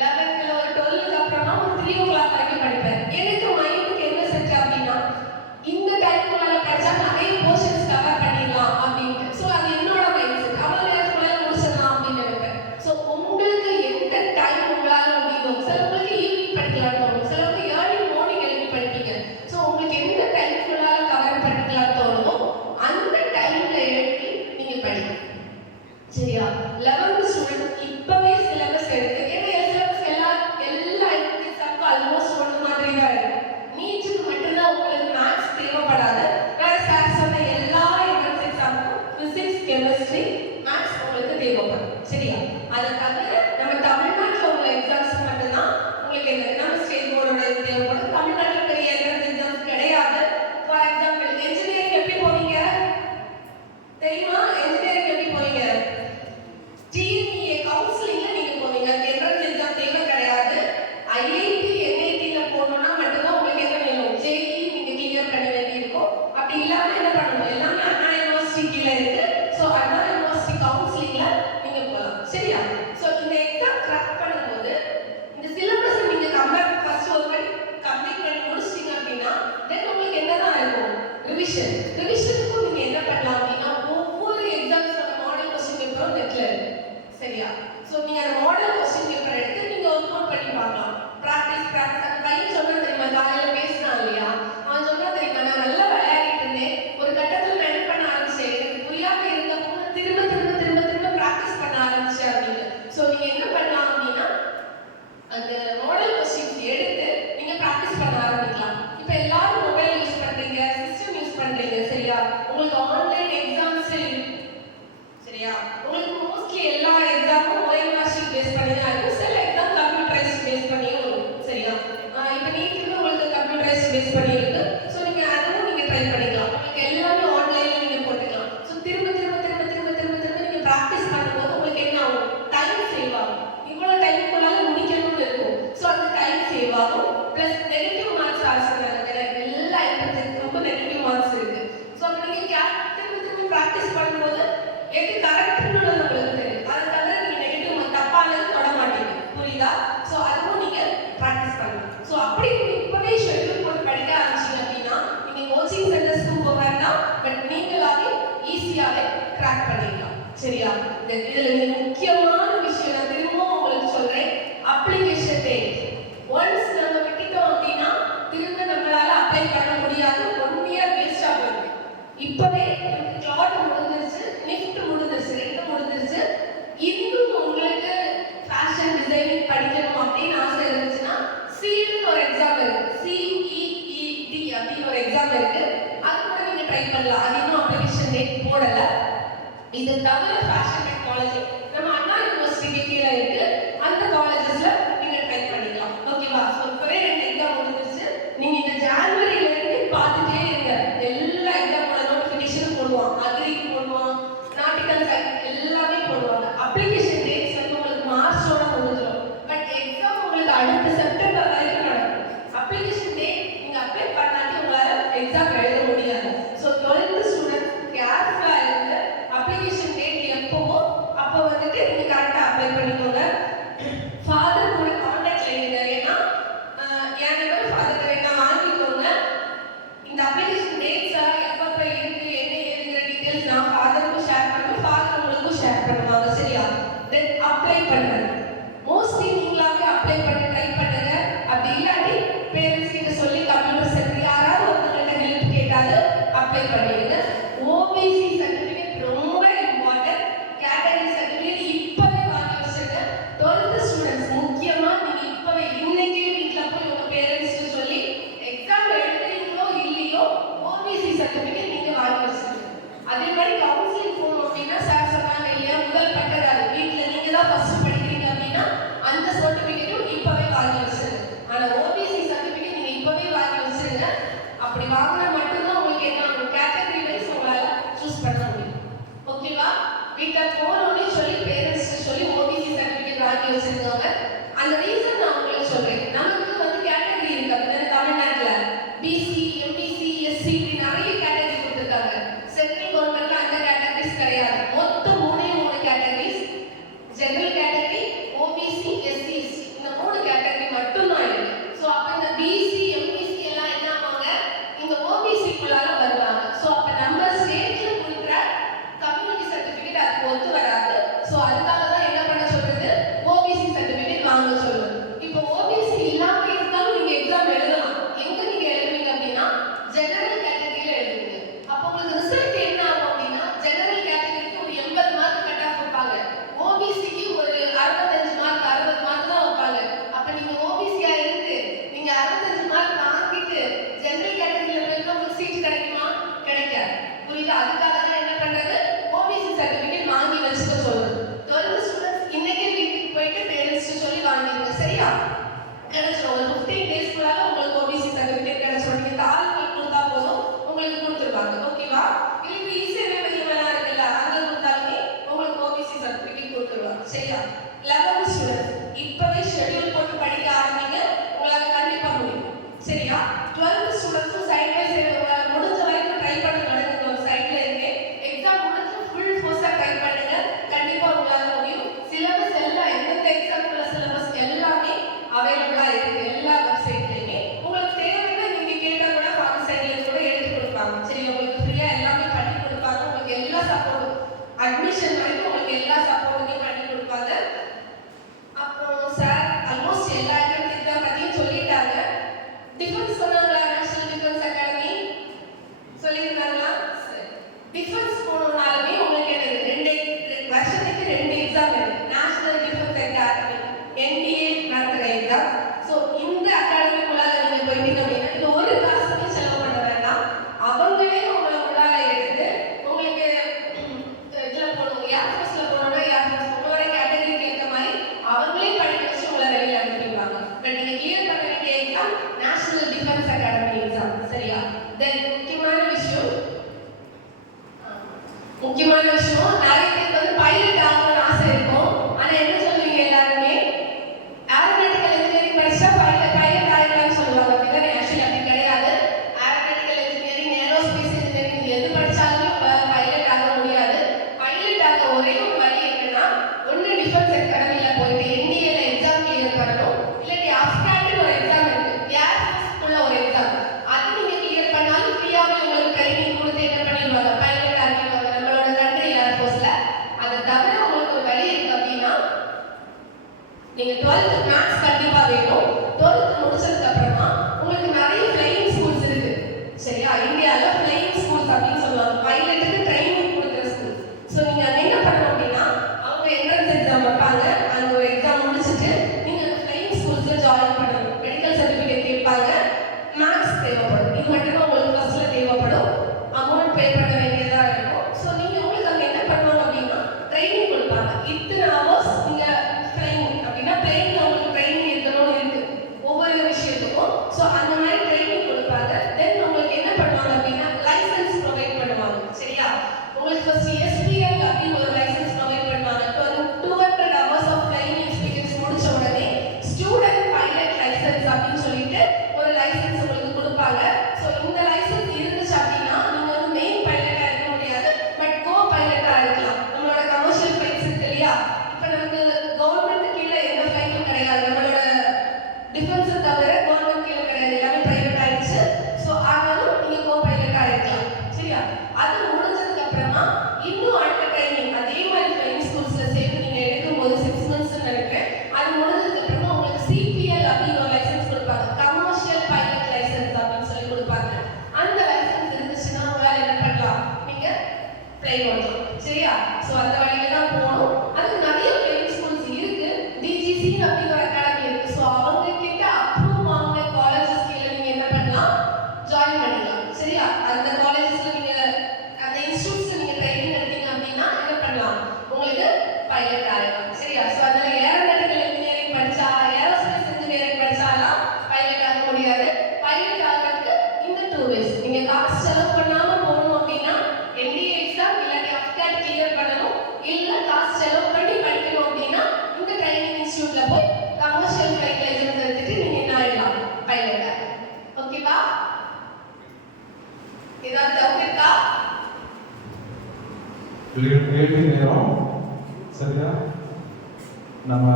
11 இல்லை ஒரு 12க்கு அப்புறமா ஒரு 3 o'clock வரைக்கும் படிப்பேன். எனக்கு மைண்டுக்கு என்ன செட் அப்படின்னா, இந்த டைமுக்குள்ள படிச்சா நிறைய போர்ஷன்ஸ் கவர் பண்ணிடலாம் அப்படின்ட்டு. ஸோ அது என்னோட மைண்ட் செட். அவ்வளோ நேரத்துக்குள்ள முடிச்சிடலாம் அப்படின்னு நினைப்பேன். ஸோ உங்களுக்கு எந்த டைம் உங்களால முடியும்? சிலவங்களுக்கு ஈவினிங் படிக்கலாம்னு தோணும், சிலவங்க ஏர்லி மார்னிங் எழுதி படிப்பீங்க. ஸோ உங்களுக்கு எந்த டைமுக்குள்ளால கவர் பண்ணிக்கலாம்னு தோணுமோ அந்த டைம்ல எழுதி நீங்க படிங்க. சரியா? 11th ஸ்டூடெண்ட் இப்பவே சிலபஸ் எடுத்து, ஏன்னா சிலபஸ் எல்லா எக்ஸாமுக்கும் ஆல்மோஸ்ட் ஒன்று மாதிரி தான் இருக்கு. நீட்டுக்கு மட்டும்தான் உங்களுக்கு மேத்ஸ் தேவைப்படாது. வேற சார் சொன்ன எல்லா என்ட்ரன்ஸ் எக்ஸாமுக்கும் பிசிக்ஸ், கெமிஸ்ட்ரி, மேத்ஸ் உங்களுக்கு தேவைப்படும். சரியா? அதை தவிர நம்ம தமிழ்நாட்டில் உள்ள எக்ஸாம்ஸ் மட்டும்தான் உங்களுக்கு நம்ம ஸ்டேட் போர்டோட இது தேவைப்படும். தமிழ்நாட்டில் பெரிய என்ட்ரன்ஸ் எக்ஸாம்ஸ் கிடையாது. ஃபார் எக்ஸாம்பிள் என்ஜினியரிங் எப்படி போவீங்க தெரியுமா? என்ஜினியரிங் எப்படி போவீங்க? டிஎன்இஏ கவுன்சிலிங்ல நீங்க போவீங்க. அது என்ட்ரன்ஸ் எக்ஸாம் தேவை கிடையாது. ஐஐடி என்ஐடில போகணும்னா மட்டும்தான் உங்களுக்கு என்ன வேணும்? ஜேஇ நீங்க கிளியர் பண்ண வேண்டியிருக்கும். அப்படி இல்லாம என்ன பண்ணணும்? எல்லாமே அண்ணா யூனிவர்சிட்டி கீழே இருக்கு. ஸோ அண்ணா யூனிவர்சிட்டி கவுன்சிலிங்ல நீங்க போகலாம். சரியா? ஸோ இந்த எக்ஸாம் கிராக் பண்ணும்போது இந்த சிலபஸை நீங்க ஃபர்ஸ்ட் ஒரு வாட்டி கம்ப்ளீட் பண்ணி முடிச்சிட்டீங்க அப்படின்னா தென் உங்களுக்கு என்னதான் இருக்கும்? ரிவிஷனுக்கும் நீங்க என்ன பண்ணலாம் அப்படின்னா ஒவ்வொரு எக்ஸாம்ஸோட மாடல் கொஸ்டின் பேப்பரும் நெட்ல இருக்கு. சரியா? ஸோ நீங்க அந்த மாடல் கொஸ்டின் பேப்பர் எடுத்து நீங்க ஒர்க் அவுட் பண்ணி பார்க்கலாம். ப்ராக்டிஸ் அந்த பையன் சொன்னா தெரியுமா, காலையில பேசினான் இல்லையா, அவன் சொன்னா தெரியுமா, நான் நல்லா விளையாடிட்டு இருந்தேன், ஒரு கட்டத்தில் நான் என்ன பண்ண ஆரம்பிச்சேன், எனக்கு புரியாம இருந்தப்போ திரும்ப திரும்ப திரும்ப திரும்ப ப்ராக்டிஸ் பண்ண ஆரம்பிச்சேன் அப்படின்னு. ஸோ நீங்க என்ன பண்ணலாம் அப்படின்னா அந்த மாடல் கொஸ்டின்ஸ் எடுத்து நீங்க ப்ராக்டிஸ் பண்ண ஆரம்பிக்கலாம். இப்போ எல்லாரும் மொபைல் யூஸ் பண்றீங்க, சிஸ்டம் யூஸ் பண்றீங்க. சரியா? உங்களுக்கு ஆன்லைன் எக்ஸாம்ஸ் இருக்கு. சரியா? உங்களுக்கு மோஸ்ட்லி எல்லா எக்ஸாமும் OMR ஷீட் பேஸ் பண்ணி தான் இருக்கும். சில எக்ஸாம் கம்ப்யூட்டரைஸ்ட் பேஸ் பண்ணியும் இருக்கும். சரியா? இப்போ நீங்க உங்களுக்கு கம்ப்யூட்டரைஸ்ட் பேஸ் பண்ணி இருக்கு. ஸோ நீங்க அதுவும் நீங்க ட்ரை பண்ணிக்கலாம். உங்களுக்கு எல்லாமே ஆன்லைன்ல நீங்க போட்டுக்கலாம். ஸோ திரும்ப திரும்ப திரும்ப திரும்ப திரும்ப திரும்ப நீங்க ப்ராக்டிஸ் பண்ணும்போது உங்களுக்கு என்ன ஆகும்? டைம் சேவ் ஆகும். இவ்வளவு டைமுக்குள்ளால முடிக்கணும்னு இருக்கும். ஸோ அந்த டைம் சேவ் ஆகும். பிளஸ் நெகட்டிவ் மார்க்ஸ் ஆசிரியர் எல்லா எக்ஸாமுக்கும் நெகட்டிவ் மார்க்ஸ் இருக்கு. ஸோ அப்போ நீங்க திரும்ப திரும்ப ப்ராக்டிஸ் பண்ணும்போது எது கரெக்ட்னு உங்களுக்கு தெரியும். அதை தவிர நீங்க நெகட்டிவ் தப்பானது தொட மாட்டீங்க. புரியுதா? ஸோ அதுவும் நீங்க ப்ராக்டிஸ் பண்ணணும். ஸோ அப்படி நீங்க இப்பவே ஷெட்யூல் போட்டு படிக்க ஆரம்பிச்சீங்க அப்படின்னா நீங்க கோச்சிங் சென்டர்ஸ்க்கு போக வேண்டாம், பட் நீங்களாவே ஈஸியாவே கிராக் பண்ணிடலாம். சரியா? இதுல முக்கியமான விஷயம் நான் திரும்பவும் உங்களுக்கு சொல்றேன், அப்ளிகேஷன் டேட். ஒன்ஸ் நம்ம விட்டுட்டோம் அப்படின்னா திரும்ப நம்மளால அப்ளை பண்ண முடியாது. 1 year வேஸ்டா போயிடும். இப்பவே கிளாட் முடிஞ்சிருச்சு, நிஃப்ட் முடிஞ்சிருச்சு, 2 முடிஞ்சிருச்சு. இன்னும் உங்களுக்கு ஃபேஷன் டிசைனிங் படிக்கணும் அப்படின்னு ஆசை இருந்துச்சுன்னா சீட்னு ஒரு எக்ஸாம் இருக்கு, CEED அப்படின்னு ஒரு எக்ஸாம் இருக்கு. அது கூட நீங்க ட்ரை பண்ணலாம். அது இன்னும் அப்ளிகேஷன் டேட் போடல. இது தவிர ஃபேஷன் டெக்னாலஜி நம்ம அண்ணா யூனிவர்சிட்டிக்கு கீழே இருக்கு. அந்த காலேஜஸ்ல நீங்க ட்ரை பண்ணிக்கலாம். ஓகேவா? ஸோ இப்பவே 2 எக்ஸாம் முடிஞ்சிருச்சு. நீங்க இந்த ஜான்வரியில இருந்து பார்த்துட்டே இருங்க. எல்லா எக்ஸாமோட நோட்டிஃபிகேஷன் போடுவான், அக்ரிக்கு போடுவான், நாட்டிக்கல் சயின்ஸ் எல்லாமே போடுவாங்க. அப்ளிகேஷன் டேட்ஸ் வந்து உங்களுக்கு மார்ச்சோட முடிஞ்சிடும். பட் எக்ஸாம் உங்களுக்கு அடுத்த செப்டம்பர் வரைக்கும் நடக்கும். அப்ளிகேஷன் டேட் நீங்க அப்ளை பண்ணாட்டி உங்களால எக்ஸாம் எழுத முடியாது. ஸோ 12th ஸ்டூடெண்ட்ஸ் கேர்ஃபுல்லா இருந்து அப்ளிகேஷன் டேட் எப்பவோ அப்போ வந்துட்டு நீங்க கரெக்டா அப்ளை பண்ணிக்கோங்க. ஃபாதர் கூட கான்டாக்ட்ல இருங்க. ஏன்னா என் நம்பர் ஃபாதர் கிட்ட வாங்கிக்கோங்க. இந்த அப்ளிகேஷன் டேட்ஸ் எப்பப்ப இருக்கு என்ன ஏதுங்கிற டீடைல்ஸ் நான் ஃபாதருக்கும் ஷேர் பண்ணுவேன், ஃபாதர் உங்களுக்கும் ஷேர் பண்ணுவாங்க. சரியா? தென் அப்ளை பண்ணுங்க. மோஸ்ட்லி நீங்களாவே அப்ளை பண்ண ட்ரை பண்ணுங்க. அப்படி இல்லாட்டி பேரண்ட்ஸ் கிட்ட சொல்லி கம்ப்யூட்டர் சென்டர் யாராவது ஒருத்தவங்கள்ட்ட ஹெல்ப் கேட்டாலும் அப்ளை பண்ணிடுங்க. OBC சர்டிஃபிகேட் ரொம்ப இம்பார்ட்டன்ட். கேட்டகரி சர்டிஃபிகேட் இப்பவே வாங்கி வச்சுருங்க. 12th ஸ்டூடெண்ட்ஸ் முக்கியமா நீங்க இப்பவே இன்னைக்கே வீட்டுல போய் உங்க பேரண்ட்ஸ் சொல்லி எக்ஸாம் எழுதுறீங்களோ இல்லையோ OBC சர்டிஃபிகேட் நீங்க வாங்கி வச்சுருங்க. அதே மாதிரி கவுன்சிலிங் போகணும் அப்படின்னா சார் சொன்னாங்க இல்லையா, முதல் பட்டதாரி வீட்டுல நீங்க தான் ஃபர்ஸ்ட் படிக்கிறீங்க வாங்கி வச்சிருக்காங்க. அந்த ரீசன் நான் உங்களுக்கு சொல்றேன். நமக்கு வந்து கேட்டகரி இருக்கு அப்படின்னா தமிழ்நாட்டுல பிசி, எம்பிசி, எஸ்சி இப்படி நிறைய கேட்டகரி கொடுத்துருக்காங்க. சென்ட்ரல் கவர்மெண்ட்ல அந்த கேட்டகரிஸ் கிடையாது. மொத்தம் 3 categories, general category, OBC, SC, ST இந்த 3 கேட்டகரி மட்டும் தான் இருக்கு. ஸோ அப்ப இந்த பிசி, எம்பிசி எல்லாம் என்ன ஆவாங்க, இந்த ஓபிசிக்குள்ளார வருவாங்க. ஸோ அப்ப நம்ம ஸ்டேட்ல கொடுக்குற கம்யூனிட்டி சர்டிஃபிகேட் அதுக்கு ஒத்து வராது. ஸோ அதுக்காக தான் என்ன பண்ண சொல்றது, ஓபிசி சர்டிஃபிகேட் வாங்க சொல்றது. இப்போ ஓபிசி இல்லாம இருந்தாலும் நீங்க எக்ஸாம் எழுதலாம். எங்க நீங்க எழுதுவீங்க அப்படின்னா ஜெனரல் கேட்டகரியில எழுதுவீங்க. அப்போ உங்களுக்கு ரிசல்ட் என்ன ஆகும் அப்படின்னா ஜெனரல் கேட்டகரிக்கு ஒரு 80 மார்க் கட் ஆஃப் வைப்பாங்க, ஓபிசிக்கு ஒரு 65 மார்க் 60 மார்க் தான் வைப்பாங்க. அப்ப நீங்க ஓபிசியா இருந்து நீங்க 65 மார்க் வாங்கிட்டு ஜெனரல் கேட்டகரியில போய் உங்களுக்கு சீட் கிடைக்குமா? கிடைக்காது. புரியுது? அதுக்காக தான் என்ன பண்றது, ஓபிசி சர்டிஃபிகேட் வாங்கி வச்சுக்க சொல்றது. 12th ஸ்டூடண்ட்ஸ் இன்னைக்கே வீட்டுக்கு போயிட்டு பேரண்ட்ஸ் சொல்லி வாங்கிடுங்க. சரியா? கிடைச்சிடும். ஒரு 15 டேஸ்க்குள்ளாக உங்களுக்கு ஓபிசி சர்டிஃபிகேட் கிடைச்சிடும். நீங்க கால் கொடுத்தா போதும் உங்களுக்கு கொடுத்துருவாங்க. ஓகேவா? இல்லை ஈஸியாக வெளியெல்லாம் இருக்குல்ல, அங்க கொடுத்தாலுமே உங்களுக்கு ஓபிசி சர்டிஃபிகேட் கொடுத்துருவாங்க. சரியா? 11th ஸ்டூடெண்ட்ஸ் இப்பவே ஷெட்யூல் போட்டு படிக்க ஆரம்பிங்க, உங்களால கண்டிப்பா முடியும். சரியா? 12th ஸ்டூடெண்ட்ஸும் சைட் பை சைடு முடிஞ்ச வரைக்கும் ட்ரை பண்ண நடக்குது. ஒரு சைட்ல இருக்கு, எக்ஸாம் முடிஞ்சு ஃபுல் ஃபோர்ஸா ட்ரை பண்ணுங்க, கண்டிப்பா உங்களால முடியும். சிலபஸ் எல்லாம் எந்தெந்த எக்ஸாம்க்குள்ள சிலபஸ் எல்லாமே அவைலபிளா இருக்கு எல்லா வெப்சைட்லயுமே. உங்களுக்கு தேவைன்னா நீங்க கேட்டா கூட ஃபார்ம் சைட்ல கூட எடுத்து கொடுப்பாங்க. சரி, உங்களுக்கு ஃப்ரீயா எல்லாமே பண்ணி கொடுப்பாங்க. உங்களுக்கு எல்லா சப்போர்ட்டும் அட்மிஷன் வரைக்கும் உங்களுக்கு எல்லா சப்போர்ட்டுமே பண்ணி கொடுப்பாங்க. அப்புறம் சார் ஆல்மோஸ்ட் எல்லா எக்ஸாம் பத்தியும் சொல்லிட்டாங்க. டிஃபென்ஸ் சொன்னாங்களா? நேஷனல் டிஃபென்ஸ் அகாடமி சொல்லியிருந்தாங்களா? டிஃபென்ஸ் போனோம்னாலுமே உங்களுக்கு என்ன, 2 வருஷத்துக்கு 2 எக்ஸாம் இருக்கு. நேஷனல் டிஃபென்ஸ் அகாடமி NDA நடத்துற எக்ஸாம். ஸோ இந்த அகாடமிக்குள்ளார நீங்க போயிட்டீங்க அப்படின்னா இது ஒரு காசுமே செலவு பண்ண வேண்டாம். அவங்களே உங்களை உள்ளார எடுத்து உங்களுக்கு இதில் போகணும், ஏர்ஃபோர்ஸ்ல போகணும்னா ஏர்ஃபோர்ஸ் உங்களோட கேட்டகரிக்கு ஏற்ற மாதிரி அவங்களே படிக்க வச்சு உங்களை வெளியில் அனுப்பிடுவாங்க. பட் நீங்க கிளியர் பண்ண வேண்டிய exam national defence academy exam. சரியா? தென் முக்கியமான விஷயம் நிறைய பேருக்கு வந்து பைலட் ஆகணும்னு ஆசை இருக்கும். ஆனா என்ன சொல்லுவீங்க எல்லாருமே, ஏரோநாட்டிக்கல் இன்ஜினியரிங் படிச்சா பைலட் ஆயிடலாம்னு சொல்லுவாங்க. அப்படின்னா ஆக்சுவலி அப்படி கிடையாது. ஏரோநாட்டிக்கல் இன்ஜினியரிங், ஏரோஸ்பேஸ் இன்ஜினியரிங் எது படிச்சாலுமே பைலட் ஆக முடியாது. பைலட் ஆக ஒரே ஒரு வழி என்னன்னா, ஒன்று டிஃபென்ஸ் அகாடமியில போயிட்டு NDAல எக்ஸாம் கிளியர் பண்ணணும், இல்லாட்டி அஃப்காட்னு ஒரு எக்ஸாம் இருக்கு, ஏர்ஃபோர்ஸ்க்குள்ள ஒரு எக்ஸாம், அது நீங்க கிளியர் பண்ணாலும் ஃப்ரீயாவே உங்களுக்கு ட்ரைனிங் கொடுத்து என்ன பண்ணிடுவாங்க, பைலட் ஆக்கிடுவாங்க நம்மளோட கண்ட்ரி ஏர்ஃபோர்ஸ்ல. அதை தவிர உங்களுக்கு ஒரு வழி இருக்கு அப்படின்னா, நீங்க 12th மேத்ஸ் கண்டிப்பா வேணும். 12th முடிச்சதுக்கு அப்புறமா உங்களுக்கு நிறைய ஃப்ளையிங் ஸ்கூல்ஸ் இருக்கு. சரியா? இந்தியால ஃப்ளையிங் ஸ்கூல்ஸ் அப்படின்னு சொல்லுவாங்க, பைலட்டுக்கு ட்ரைனிங் கொடுக்குற ஸ்கூல். ஸோ நீங்க அதை என்ன பண்ணணும் அப்படின்னா, அவங்க என்ட்ரன்ஸ் எக்ஸாம் வைப்பாங்க, அந்த ஒரு எக்ஸாம் முடிச்சுட்டு நீங்க அந்த ஃப்ளையிங் ஸ்கூல்ஸ்ல ஜாயின் பண்ணணும். மெடிக்கல் சர்டிஃபிகேட் கேட்பாங்க, மேத்ஸ் தேவைப்படும். இது மட்டும்தான் உங்களுக்கு ஃபர்ஸ்ட்ல தேவைப்படும். அமௌண்ட் பே பண்ண வேண்டியதா இருக்கும். ஸோ நீங்க உங்களுக்கு அங்கே என்ன பண்ணுவாங்க அப்படின்னா ட்ரைனிங் கொடுப்பாங்க. இத்தனை ஹவர்ஸ் நீங்க ஃப்ளைங் அப்படின்னா பிளேன்ல உங்களுக்கு ட்ரைனிங் இருக்கணும்னு இருக்கு. யூனிவர்சிட்டியில போய் கமர்ஷியல் ஃப்ளைட் லைசன்ஸ் எடுத்துட்டு நீங்க என்ன ஆயிடலாம் பைலட்டா. ஓகேவா? ஏதாவது டவுட் இருக்கா? கேள்வி நேரம் சரியா? நம்ம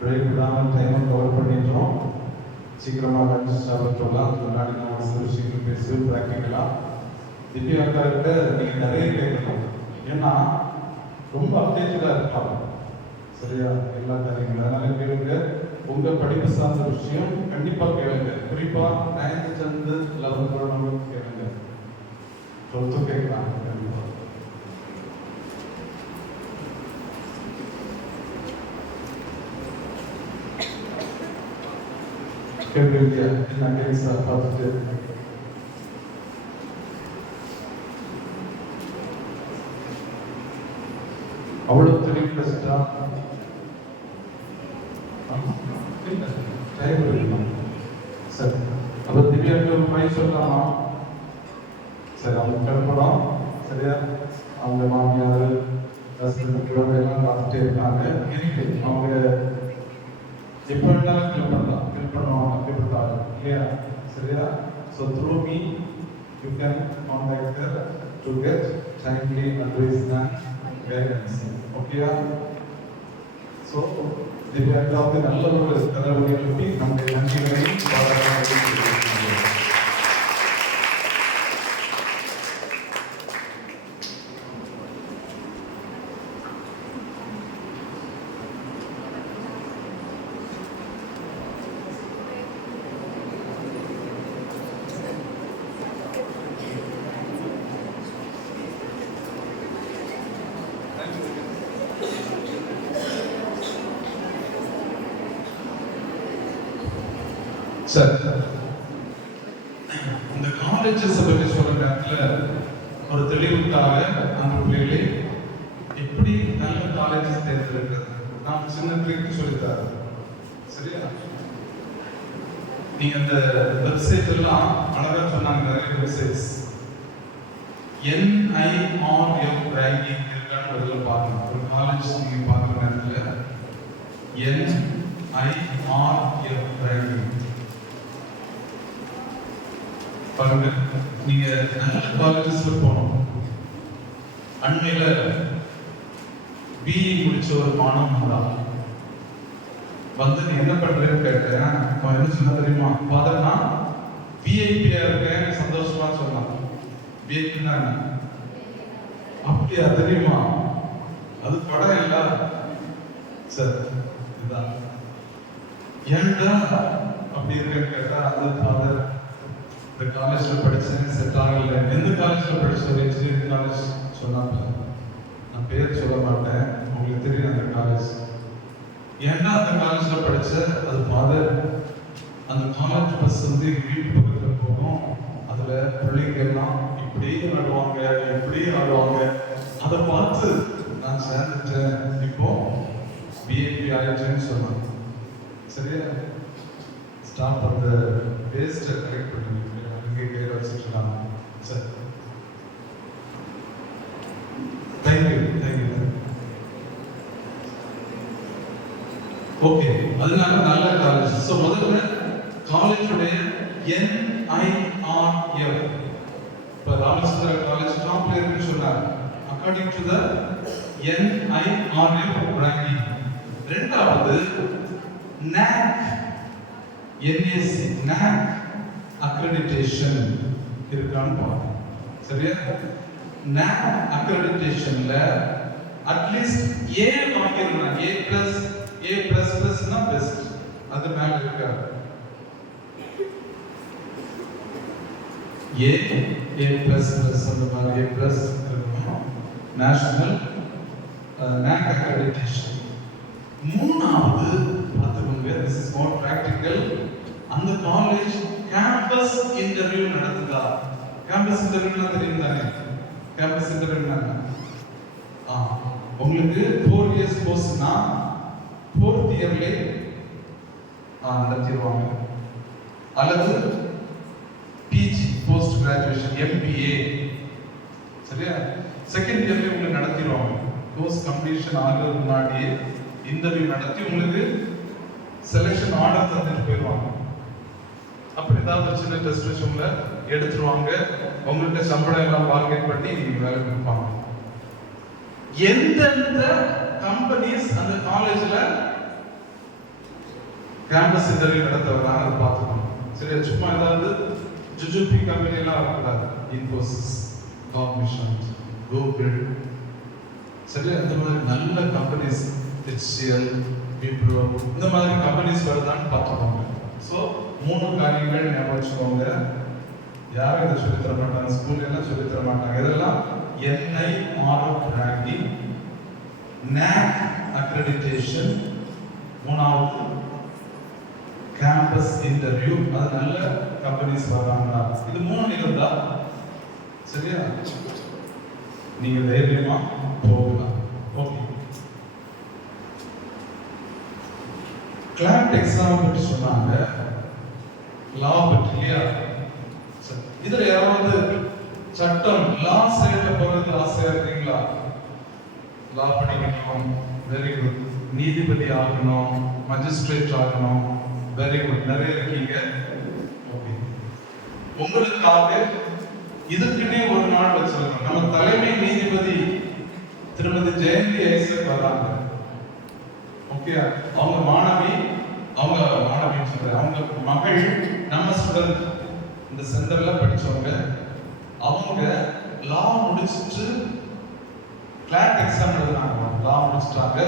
பிரேக் விடாமல் டைமை கவர் பண்ணிட்டோம். சீக்கிரமாக லஞ்ச் சாப்பிட சொல்லலாம். அதுக்கு முன்னாடி நான் ஒரு சில விஷயங்கள் பேசி ப்ராக்டிக்கலாக திவ்யா அக்காக்கிட்ட நீங்கள் நிறைய கேட்கலாம். ஏன்னா ரொம்ப அப்டேட்டடாக இருப்பாங்க சரியா எல்லா காரியங்களும். அதனால கேளுங்க. உங்கள் படிப்பு சார்ந்த விஷயம் கண்டிப்பாக கேளுங்க. குறிப்பாக 9th 10th 11th கேளுங்க. 12th கேட்கலாம் கண்டிப்பாக. கேள்வி இல்லையா? என்ன கேள்வி பார்த்துட்டு அவ்வளவு தெளிவுபடுத்தா டைம் இருக்கணும். சரி, அப்போ திவ்யாவுக்கு ஒரு பை சொல்லலாமா? சரி, அவங்க கிளம்பணும் சரியா? அவங்க மாமியார் எல்லாம் பார்த்துட்டே இருக்காங்க. அவங்க எப்போ இருந்தாலும் கிளப் பண்ணலாம், கிளப் பண்ணுவாங்க, கிளப்பிட்டாங்க இல்லையா? சரியா? So through me you can contact her to get timely advice and guidance. ஓகேயா? ஸோ திவ்யாவுக்கு நல்ல ஒரு கதவுகளை எழுப்பி நம்முடைய நன்றிகளை பாராட்டுகிறேன். சார், இந்த காலேஜஸ் பற்றி சொல்ற நேரத்தில் ஒரு தெளிவுக்காக அந்த பிள்ளைகளை எப்படி நல்ல காலேஜஸ் தேர்ந்தெடுக்கிறது நான் சின்ன பிள்ளைக்கு சொல்லித்தரேன் சரியா? நீங்க அந்த வெப்சைட் எல்லாம் அழகா சொன்னாங்க. நிறைய வெப்சைட்ஸ் NIRF ரேங்கிங் இருக்கான்னு முதல்ல பாருங்க. ஒரு காலேஜ் நீங்க பார்க்குற நேரத்தில் NIRF ரேங்கிங் பாருங்க. நீங்க நல்ல காலேஜஸ்ல போகணும். அண்மையில BE முடிச்ச ஒரு மாணவன் தான் வந்து நீ என்ன பண்றேன்னு கேட்டேன். அவன் என்ன சொன்ன தெரியுமா? ஃபாதர் நான் விஐபியா இருக்கேன் சந்தோஷமா சொன்னான். விஐபின்னா அப்படியா தெரியுமா? அது படம் இல்ல சார். இதுதான் ஏன்டா அப்படி இருக்கேன்னு கேட்டா அந்த ஃபாதர் இந்த காலேஜ்ல படிச்சேன் செட் ஆகல. எந்த காலேஜ்ல படிச்ச இன்ஜினியரிங் காலேஜ் சொன்னாங்க. நான் பேர் சொல்ல மாட்டேன், உங்களுக்கு தெரியும் அந்த காலேஜ். ஏன்னா அந்த காலேஜ்ல படிச்ச அது ஃபாதர் அந்த காலேஜ் பஸ் வந்து வீட்டு பக்கத்துல போகும். அதுல பிள்ளைங்க எல்லாம் இப்படி ஆடுவாங்க இப்படி ஆடுவாங்க. அதை பார்த்து நான் சேர்ந்துட்டேன். இப்போ பிஏபி ஆயிடுச்சுன்னு சொன்னாங்க. சரியா? ஸ்டாப் அந்த வேஸ்ட்டை கரெக்ட் பண்ணி அங்கே கையில் வச்சுருக்காங்க. சரி, தேங்க்யூ தேங்க்யூ. ஓகே, அதனால நல்ல காலேஜ். ஸோ முதல்ல காலேஜுடைய NIRF. இப்போ ராமச்சந்திரா காலேஜ் டாப்ல இருக்குன்னு சொன்னாங்க. According to the NIRF ranking. ரெண்டாவது NAC அக்ரெடிடேஷன் இருக்கான்னு பார்க்கணும். சரியா? NAC அக்ரெடிடேஷன்ல அட்லீஸ்ட் A வாங்கிருந்தாங்க. A+++++ னா பெஸ்ட். அது மேல இருக்கா? A++ அந்த மாதிரி A+ இருக்கணும். National NAC accreditation. மூணாவது பார்த்துக்கோங்க, திஸ் இஸ் மோர் பிராக்டிக்கல். அந்த காலேஜ் கேம்பஸ் இன்டர்வியூ நடத்துதா? கேம்பஸ் இன்டர்வியூனா தெரியும் தானே? கேம்பஸ் இன்டர்வியூனா உங்களுக்கு 4 இயர்ஸ் கோர்ஸ்னா 4th இயர்லே நடத்திடுவாங்க. அல்லது PG போஸ்ட் கிராஜுவேஷன் MBA சரியா? செகண்ட் இயர்ல உங்களுக்கு நடத்திடுவாங்க. கோர்ஸ் கம்ப்ளீஷன் ஆகிறதுக்கு முன்னாடியே இன்டர்வியூ நடத்தி உங்களுக்கு செலெக்ஷன் ஆர்டர் தந்துட்டு போயிடுவாங்க. அப்புறம் ஏதாவது ஒரு சின்ன டெஸ்ட் வச்சு உங்களை எடுத்துருவாங்க. உங்கள்கிட்ட சம்பளம் எல்லாம் பார்கெட் பண்ணி வேலை கொடுப்பாங்க. எந்தெந்த கம்பெனிஸ் அந்த காலேஜ்ல கேம்பஸ் இன்டர்வியூ நடத்த வராங்க பார்த்துக்கணும். சரியா? சும்மா ஏதாவது ஜுஜுபி கம்பெனி எல்லாம் வரக்கூடாது. இன்ஃபோசிஸ், காக்னிஷன், கூகுள், சரியா? இந்த மாதிரி நல்ல கம்பெனிஸ், HCL, விப்ரோ, இந்த மாதிரி கம்பெனிஸ் வருதான்னு பார்த்துக்கோங்க. ஸோ 3 காரியங்கள் ஞாபகம் வச்சுக்கோங்க. யாரும் இதை சொல்லித் தர மாட்டாங்க, ஸ்கூல்ல எல்லாம் சொல்லித் தர மாட்டாங்க. இதெல்லாம் NIRF ranking, NAAC accreditation, 3வது கேம்பஸ் இன்டர்வியூ, அது நல்ல கம்பெனிஸ் வராங்களா, இது 3 இருந்தா சரியா நீங்க தைரியமா போகலாம். ஓகே, கிளாட் எக்ஸாம் பற்றி சொன்னாங்க, லா பற்றி இல்லையா? இதுல யாராவது சட்டம் லா சைடுல போறது ஆசையா இருக்கீங்களா? லா படிக்கணும், வெரி குட். நீதிபதி ஆகணும், மஜிஸ்ட்ரேட் ஆகணும், வெரி குட். நிறைய இருக்கீங்க. ஓகே, உங்களுக்காக இதுக்குன்னே ஒரு நாள் வச்சிருக்கோம். நம்ம தலைமை நீதிபதி திருமதி ஜெயந்தி ஐசக் வராங்க. ஓகே, அவங்க மாணவி, அவங்க மகள், நம்ம ஸ்டூடெண்ட், இந்த சென்டர்ல படிச்சவங்க. அவங்க லா முடிச்சிட்டு கிளாட் எக்ஸாம் எழுதினாங்க. லா முடிச்சிட்டாங்க,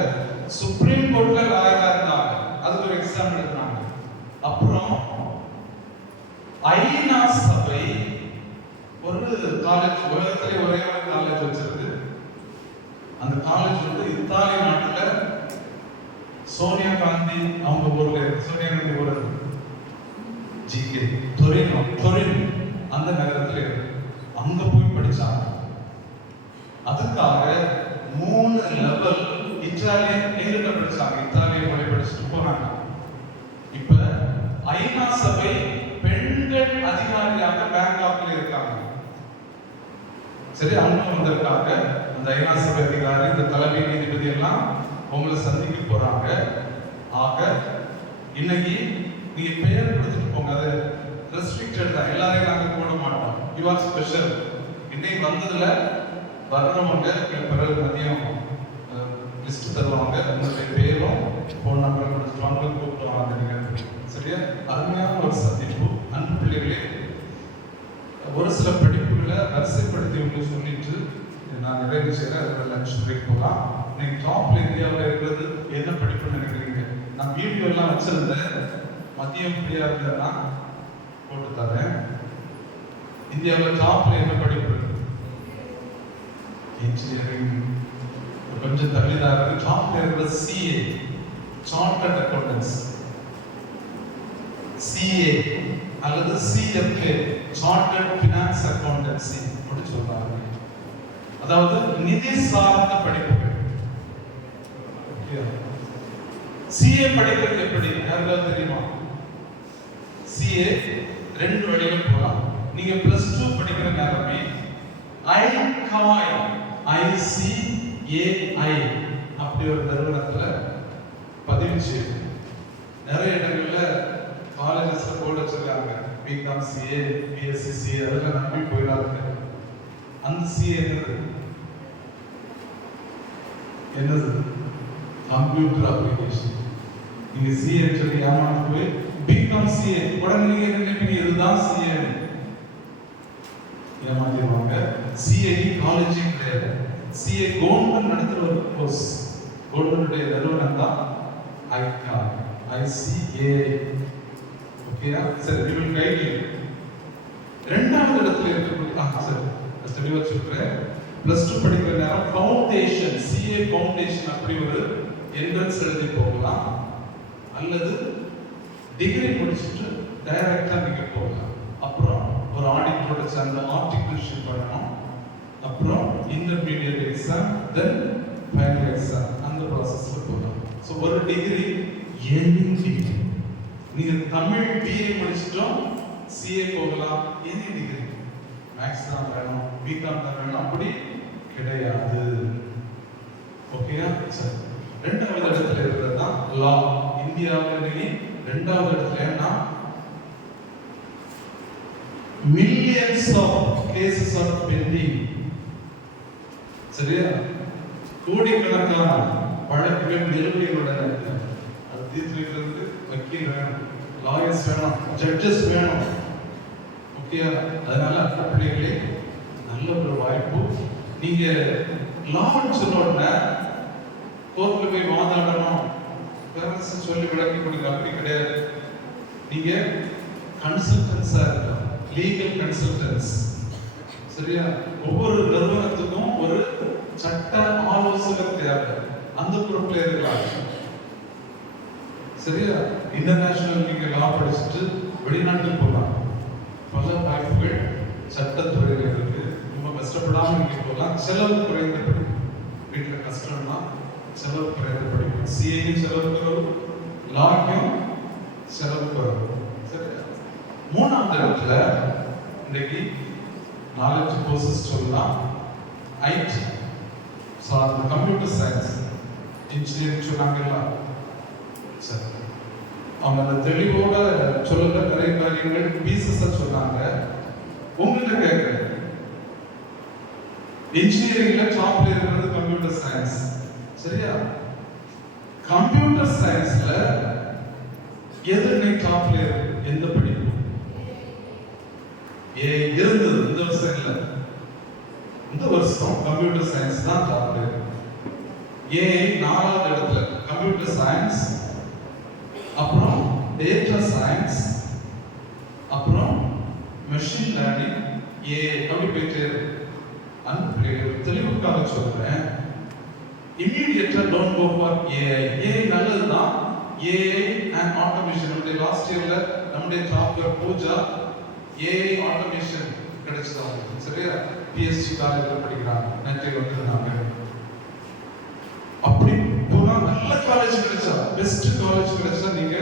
சுப்ரீம் கோர்ட்ல லாயரா இருந்தாங்க, அதுக்கு ஒரு எக்ஸாம் எழுதினாங்க. அப்புறம் ஐநா சபை ஒரு காலேஜ், உலகத்திலே ஒரே ஒரு காலேஜ் வச்சிருக்கு. அந்த காலேஜ் வந்து இத்தாலி நாட்டுல சோனியா காந்தி அவங்க ஊர்ல, சோனியா காந்தி ஊர்ல ஜிகே தொரின் அந்த நகரத்துல இருக்கு. அங்க போய் படிச்சாங்க. அதுக்காக 3 லெவல் இத்தாலியன் எங்கிட்ட படிச்சாங்க, இத்தாலிய மொழி படிச்சுட்டு போனாங்க. இப்ப ஐநா சபை பெண்கள் அதிகாரியாக பேங்காக்ல இருக்காங்க. சரி, அவங்க வந்திருக்காங்க. அந்த ஐநா சபை அதிகாரி, இந்த தலைமை நீதிபதி எல்லாம் உங்களை சந்திக்க போறாங்க. ஆக இன்னைக்கு நீங்க பெயர் கொடுத்துட்டு போங்க. அது ரெஸ்ட்ரிக்டட் தான், எல்லாரையும் நாங்க போட மாட்டோம். You are special. இன்னைக்கு வந்ததுல வர்றவங்க பிறகு மதியம் லிஸ்ட் தருவாங்க. உங்களுடைய பேரும் ஃபோன் நம்பர் கொடுத்துருவாங்க, கூப்பிடுவாங்க. நீங்க சரியா? அருமையான ஒரு சந்திப்பு. அன்பு பிள்ளைகளே, ஒரு சில படிப்புகளை வரிசைப்படுத்தி உங்களுக்கு சொல்லிட்டு நான் நிறைவு செய்யறேன். அதில் லஞ்ச் பிரேக் போகலாம். நீங்க டாப்ல இந்தியாவில் இருக்கிறது என்ன படிப்புன்னு நினைக்கிறீங்க? நான் வீடியோ எல்லாம் வச்சிருந்தேன். மதியம் ஃப்ரீயா இருந்தேன்னா போட்டு தரேன். இந்தியாவில் டாப்ல என்ன படிப்பு இருக்கு? இன்ஜினியரிங். கொஞ்சம் தள்ளிதான் இருக்கு. டாப்ல இருக்கிற CA, சார்ட்டர்ட் அக்கௌண்டன்ஸ், CA அல்லது CFA, சார்ட்டர்ட் ஃபினான்ஸ் அக்கௌண்டன்சி அப்படி சொல்றாங்க. அதாவது நிதி சார்ந்த படிப்புகள். CA படிக்கிறது எப்படி யாருக்காவது தெரியுமா? CA 2 வழிகள் போகலாம். நீங்க +2 படிக்கிற நேரமே ICAI அப்படி ஒரு நிறுவனத்துல பதிவு செய்யுங்க. நிறைய இடங்கள்ல காலேஜஸ்ல போர்டு வச்சிருக்காங்க, BCom CA, BSc CA, அதெல்லாம் நம்பி போயிடாதுங்க. அந்த CA என்னது? Computer application. நீங்க CA சொல்லி ஏமாந்து போய் BCom CA உடனே நீங்க என்ன நினைப்பீங்க? இதுதான் CA. ஏமாத்திடுவாங்க. CA காலேஜ் கிடையாது. CA கவர்மெண்ட் நடத்துற ஒரு கோர்ஸ். கவர்மெண்ட் நிறுவனம் தான் ICA. ஓகேயா? சரி, we will guide you. 2வது இடத்துல இருக்கக்கூடிய சரி தெளிவா சொல்றேன். +2 படிக்கிற நேரம் ஃபவுண்டேஷன், CA ஃபவுண்டேஷன் அப்படி ஒரு என்ட்ரன்ஸ் எழுதி போகலாம். அல்லது டிகிரி முடிச்சுட்டு டைரக்டா நீங்க போகலாம். அப்புறம் ஒரு ஆடிட்டரோட சேர்ந்த ஆர்டிகிள்ஷிப் பண்ணணும். அப்புறம் இன்டர்மீடியட் எக்ஸாம், தென் ஃபைனல் எக்ஸாம், அந்த ப்ராசஸ்ல போகலாம். ஸோ ஒரு டிகிரி எனி டிகிரி. நீங்க தமிழ் BA முடிச்சிட்டோம், CA போகலாம். எனி டிகிரி, மேக்ஸ் தான் வேணும், BCom தான் வேணும் அப்படி கிடையாது. ஓகேயா? சரி, ரெண்டாவது இடத்துல இருக்கிறது தான் லா. இந்தியாவிலேயே ரெண்டாவது இடத்துல. ஏன்னா millions of cases are pending. சரியா? கோடிக்கணக்கான வழக்குகள் நிலுவைகளோட இருக்கு. அது தீர்த்து வைக்கிறதுக்கு வக்கீல் வேணும், லாயர்ஸ் வேணும், ஜட்ஜஸ் வேணும். ஓகே, அதனால அந்த பிள்ளைகளே நல்ல ஒரு வாய்ப்பு. நீங்க லான்னு சொன்ன உடனே கோர்ட்ல போய் வாதாடணும், பேரண்ட்ஸ் சொல்லி விளக்கி கொடுங்க, அப்படி கிடையாது. நீங்க கன்சல்டன்ஸா இருக்கலாம், லீகல் கன்சல்டன்ஸ். சரியா? ஒவ்வொரு நிறுவனத்துக்கும் ஒரு சட்ட ஆலோசகர் தேவை, அந்த பொறுப்புல இருக்கலாம். சரியா? இன்டர்நேஷனல் நீங்க லா படிச்சுட்டு வெளிநாட்டுக்கு போகலாம், பல வாய்ப்புகள் சட்டத்துறையில் இருக்கு. ரொம்ப கஷ்டப்படாம நீங்க போகலாம். செலவு குறைந்த படிப்பு, வீட்டில் கஷ்டம்னா செலவு குறைந்த படிப்பு. சிஏ செலவு குறைவு, லாக்கும் செலவு குறைவு. சரியா? மூணாவது இடத்துல இன்னைக்கு நாலேஜ் கோர்சஸ் சொல்லலாம். ஐடி, கம்ப்யூட்டர் சயின்ஸ், இன்ஜினியரிங் சொன்னாங்கல்ல. சரி, அவங்க அந்த தெளிவோட சொல்லுற நிறைய காரியங்கள் பீசஸ் சொன்னாங்க. உங்ககிட்ட கேட்கிறேன், இன்ஜினியரிங்ல டாப்ல இருக்கிறது கம்ப்யூட்டர் சயின்ஸ். சரியா? கம்ப்யூட்டர் சயின்ஸ்ல எது டாப்ல இருக்கு? எந்த படிப்பு? இருந்தது இந்த வருஷம் இல்ல, இந்த வருஷம் கம்ப்யூட்டர் சயின்ஸ் தான் டாப்ல இருக்கு. நாலாவது இடத்துல கம்ப்யூட்டர் சயின்ஸ், அப்புறம் டேட்டா சயின்ஸ், அப்புறம் மெஷின் லேர்னிங், அப்படி போயிட்டு அந்த தெளிவுக்காக சொல்றேன். இமீடியட்டா டோன்ட் கோ ஃபார் ஏஐ நல்லதுதான். AI and automation. நம்முடைய லாஸ்ட் இயர்ல நம்முடைய டாப்ல பூஜா ஏஐ ஆட்டோமேஷன் கிடைச்சதாங்க. சரியா? பிஎஸ்சி காலேஜ்ல படிக்கிறாங்க, நேற்று வந்திருந்தாங்க. அப்படி போனா நல்ல காலேஜ் கிடைச்சா, பெஸ்ட் காலேஜ் கிடைச்சா நீங்க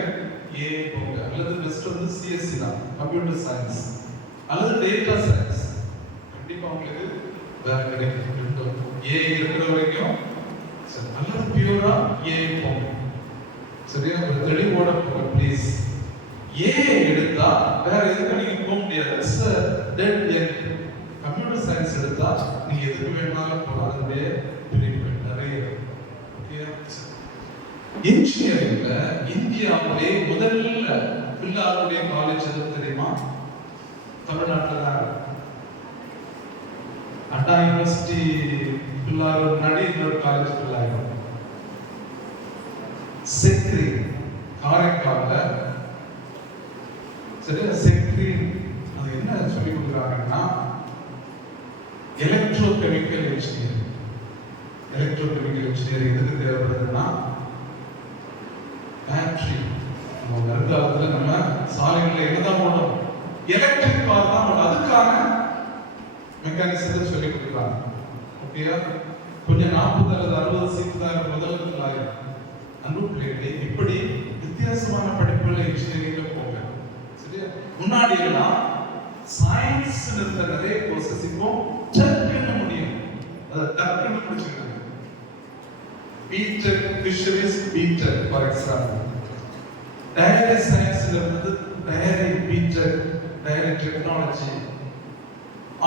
ஏஐ போங்க, அல்லது பெஸ்ட் வந்து சிஎஸ்சி தான், கம்ப்யூட்டர் சயின்ஸ் அல்லது டேட்டா சயின்ஸ். கண்டிப்பா உங்களுக்கு வேற கிடைக்கும். ஏஐ இருக்கிற வரைக்கும் நல்ல பியூரா ஏஐ போங்க. சரியா? ஒரு தெளிவோட போங்க ப்ளீஸ். ஏஐ எடுத்தா வேற எதுக்கு நீங்க போக முடியாது. It's a dead end. Computer science எடுத்தா நீங்க எதுக்கு வேணாலும் போகலாம். அதனுடைய பெனிஃபிட் நிறைய. ஓகே, இன்ஜினியரிங்ல இந்தியாவிலே முதல்ல பிள்ளாருடைய காலேஜ் எது தெரியுமா? தமிழ்நாட்டில் தான். அண்ணா யூனிவர்சிட்டி பிள்ளாரு முன்னாடி இன்னொரு காலேஜ் பிள்ளாரு. செக்ரி காரைக்கால்ல. சரியா? செக்ரி அது என்ன சொல்லி கொடுக்குறாங்கன்னா electro chemical engineering. Electro chemical engineering எதுக்கு தேவைப்படுதுன்னா பேட்டரி. நம்ம வருங்காலத்தில் நம்ம சாலைகளில் என்னதான் ஓடும்? எலக்ட்ரிக் கார் தான் ஓடும். அதுக்கான மெக்கானிசத்தை சொல்லி கொடுக்குறாங்க. ஓகேயா? கொஞ்சம் 40 அல்லது 60 சீட்டு தான் முதல்ல ஆயிரம். அன்பு பிள்ளைகளே, இப்படி வித்தியாசமான படிப்புகளை இன்ஜினியரிங்ல போங்க. சரியா? முன்னாடி எல்லாம் சயின்ஸ் இருந்த நிறைய கோர்சஸ் இப்போ டக்குன்னு முடியும். அதை டக்குன்னு முடிச்சுக்கிறாங்க. BTech fisheries, BTech for example. Dairy science இருந்தது dairy BTech, dairy technology,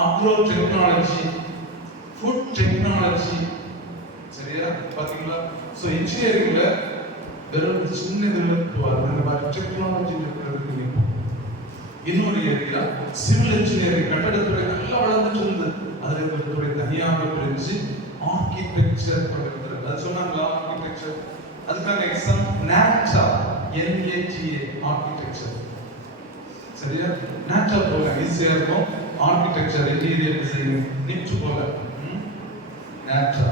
agro technology, food technology. சரியா? பாத்தீங்களா? சோ இன்ஜினியரிங்ல வெறும் சின்ன இதுல இந்த மாதிரி டெக்னாலஜி இருக்கிறது. இன்னொரு ஏரியா சிவில் இன்ஜினியரிங், கட்டடத்துறை நல்லா வளர்ந்துட்டு இருந்தது. அதுல ஒரு துறை தனியாக பிரிஞ்சு ஆர்கிடெக்சர் படிக்கிறது. அது சொன்னாங்களா? ஆர்கிடெக்சர். அதுக்கான எக்ஸாம் NATA, ஆர்கிடெக்சர். சரியா? NATA போல ஈஸியா இருக்கும். ஆர்கிடெக்சர், இன்டீரியர் டிசைனிங், நிச்சு போல. NATA,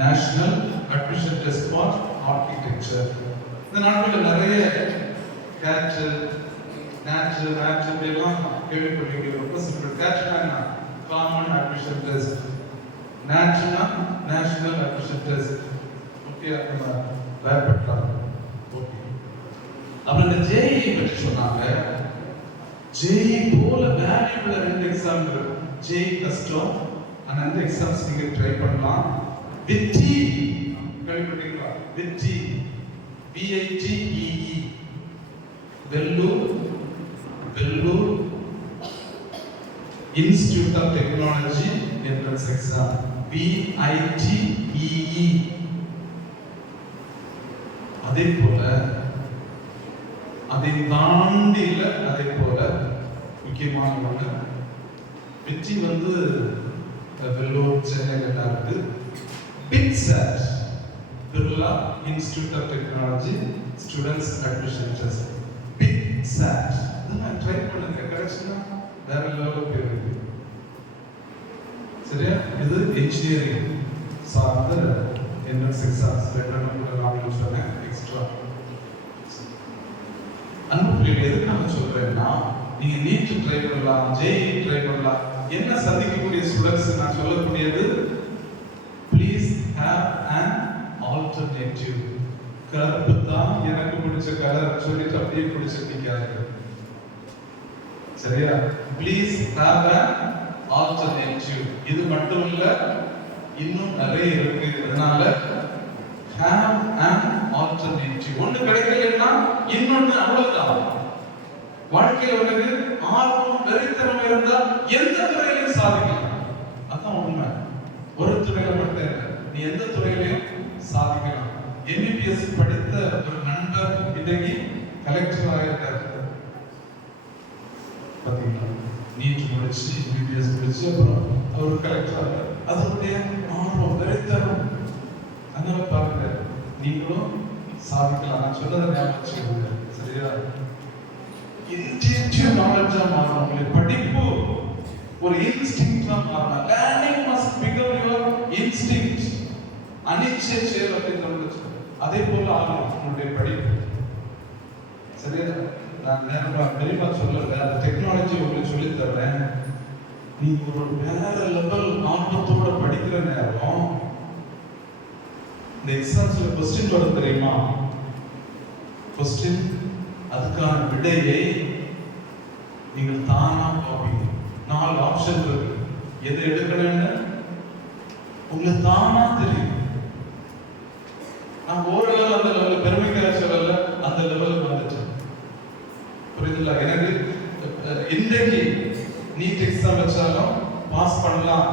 national admission test for architecture. இந்த நாட்களில் நிறைய கேட், நேட், எல்லாம் கேள்விப்பட்டிருக்கீங்க. ரொம்ப சிம்பிள். கேட்னா காமன் அட்மிஷன் டெஸ்ட், நேட்னா நேஷனல் அட்மிஷன் டெஸ்ட். ஓகே, நம்ம பயப்படலாம். ஓகே, அப்புறம் இந்த ஜேஇ பற்றி சொன்னாங்க. ஜேஇ போல வேல்யூபிள் 2 எக்ஸாம் இருக்கு. ஜேஇ கஷ்டம், ஆனா அந்த எக்ஸாம்ஸ் நீங்க ட்ரை பண்ணலாம். வித் கேள்விப்பட்டீங்களா? வெற்றி, VITEE, Vellore institute of technology entrance exam, VITEE. அதே போல அதை தாண்டில அதே போல முக்கியமான ஒன்று வெற்றி வந்து வெல்லூர் சென்னையில் இருக்கு. BITSAT, Birla institute of technology students admission test, BITSAT. இதெல்லாம் ட்ரை பண்ணுங்க, கிடைச்சுன்னா வேற லெவலில் போயிருக்கு. சரியா? இது இன்ஜினியரிங் சார்ந்த என்ட்ரன்ஸ் எக்ஸாம்ஸ் நான் சொன்னேன் எக்ஸ்ட்ரா. அன்புக்குரியவர்களே, எதுக்காக சொல்றேன்னா, நீங்க நீட் ட்ரை பண்ணலாம், JEE ட்ரை பண்ணலாம். என்ன சந்திக்கக்கூடிய ஸ்டூடெண்ட்ஸ் நான் சொல்லக்கூடியது, ப்ளீஸ் ஹேவ் an alternative. கருப்பு தான் எனக்கு பிடிச்ச கலர் சொல்லிட்டு அப்படியே பிடிச்சிருக்கீங்க. சரியா? Please have an alternative. இது மட்டும் இல்ல, இன்னும் நிறைய இருக்கு. அதனால have an alternative. ஒண்ணு கிடைக்கலன்னா இன்னொன்னு, அவ்வளவுதான். வாழ்க்கையில உனக்கு ஆர்வம் வெறித்தனம் இருந்தா எந்த துறையிலையும் சாதிக்கலாம். அதான் உண்மை. ஒரு துறையில மட்டும் இல்லை, நீ எந்த துறையிலையும் சாதிக்கலாம். MBBS படித்த ஒரு நண்பர் இன்னைக்கு கலெக்டர் ஆயிருக்காரு. பாத்தீங்களா? நீட் முடிச்சு MBBS முடிச்சு அப்புறம் அவர் கலெக்டர் ஆகிறார். அதனுடைய ஆர்வம் வெறித்தனம். அதனால பாருங்க, நீங்களும் சாதிக்கலாம். நான் சொன்னதை ஞாபகம் வச்சுக்கோங்க. சரியா? இன்டியூட்டிவ் நாலேஜா மாறணும். உங்களுக்கு படிப்பு ஒரு இன்ஸ்டிங்க்டா மாறணும். Learning must become your instinct. அனிச்சை செயல் அப்படின்றது அதே போல ஆகணும் உங்களுடைய படிப்பு. சரியா? நான் நேரமா பெரியமா சொல்லல, அந்த டெக்னாலஜி உங்களுக்கு சொல்லி தர்றேன். நீங்க ஒரு வேற லெவல் ஆர்வத்தோட படிக்கிற நேரம் இந்த எக்ஸாம்ஸ்ல क्वेश्चन வரும் தெரியுமா? क्वेश्चन அதுக்கான விடையை நீங்கள் தானா பார்ப்பீங்க. 4 ஆப்ஷன் இருக்கு. எது எடுக்கணும்னு உங்களுக்கு தானா தெரியும். நான் ஓரளவு அந்த லெவலில் பெருமைக்காக சொல்லல, அந்த லெவலுக்கு வந்துட்டேன். புரியுதுங்களா? எனக்கு இன்றைக்கு நீட் எக்ஸாம் வச்சாலும் பாஸ் பண்ணலாம்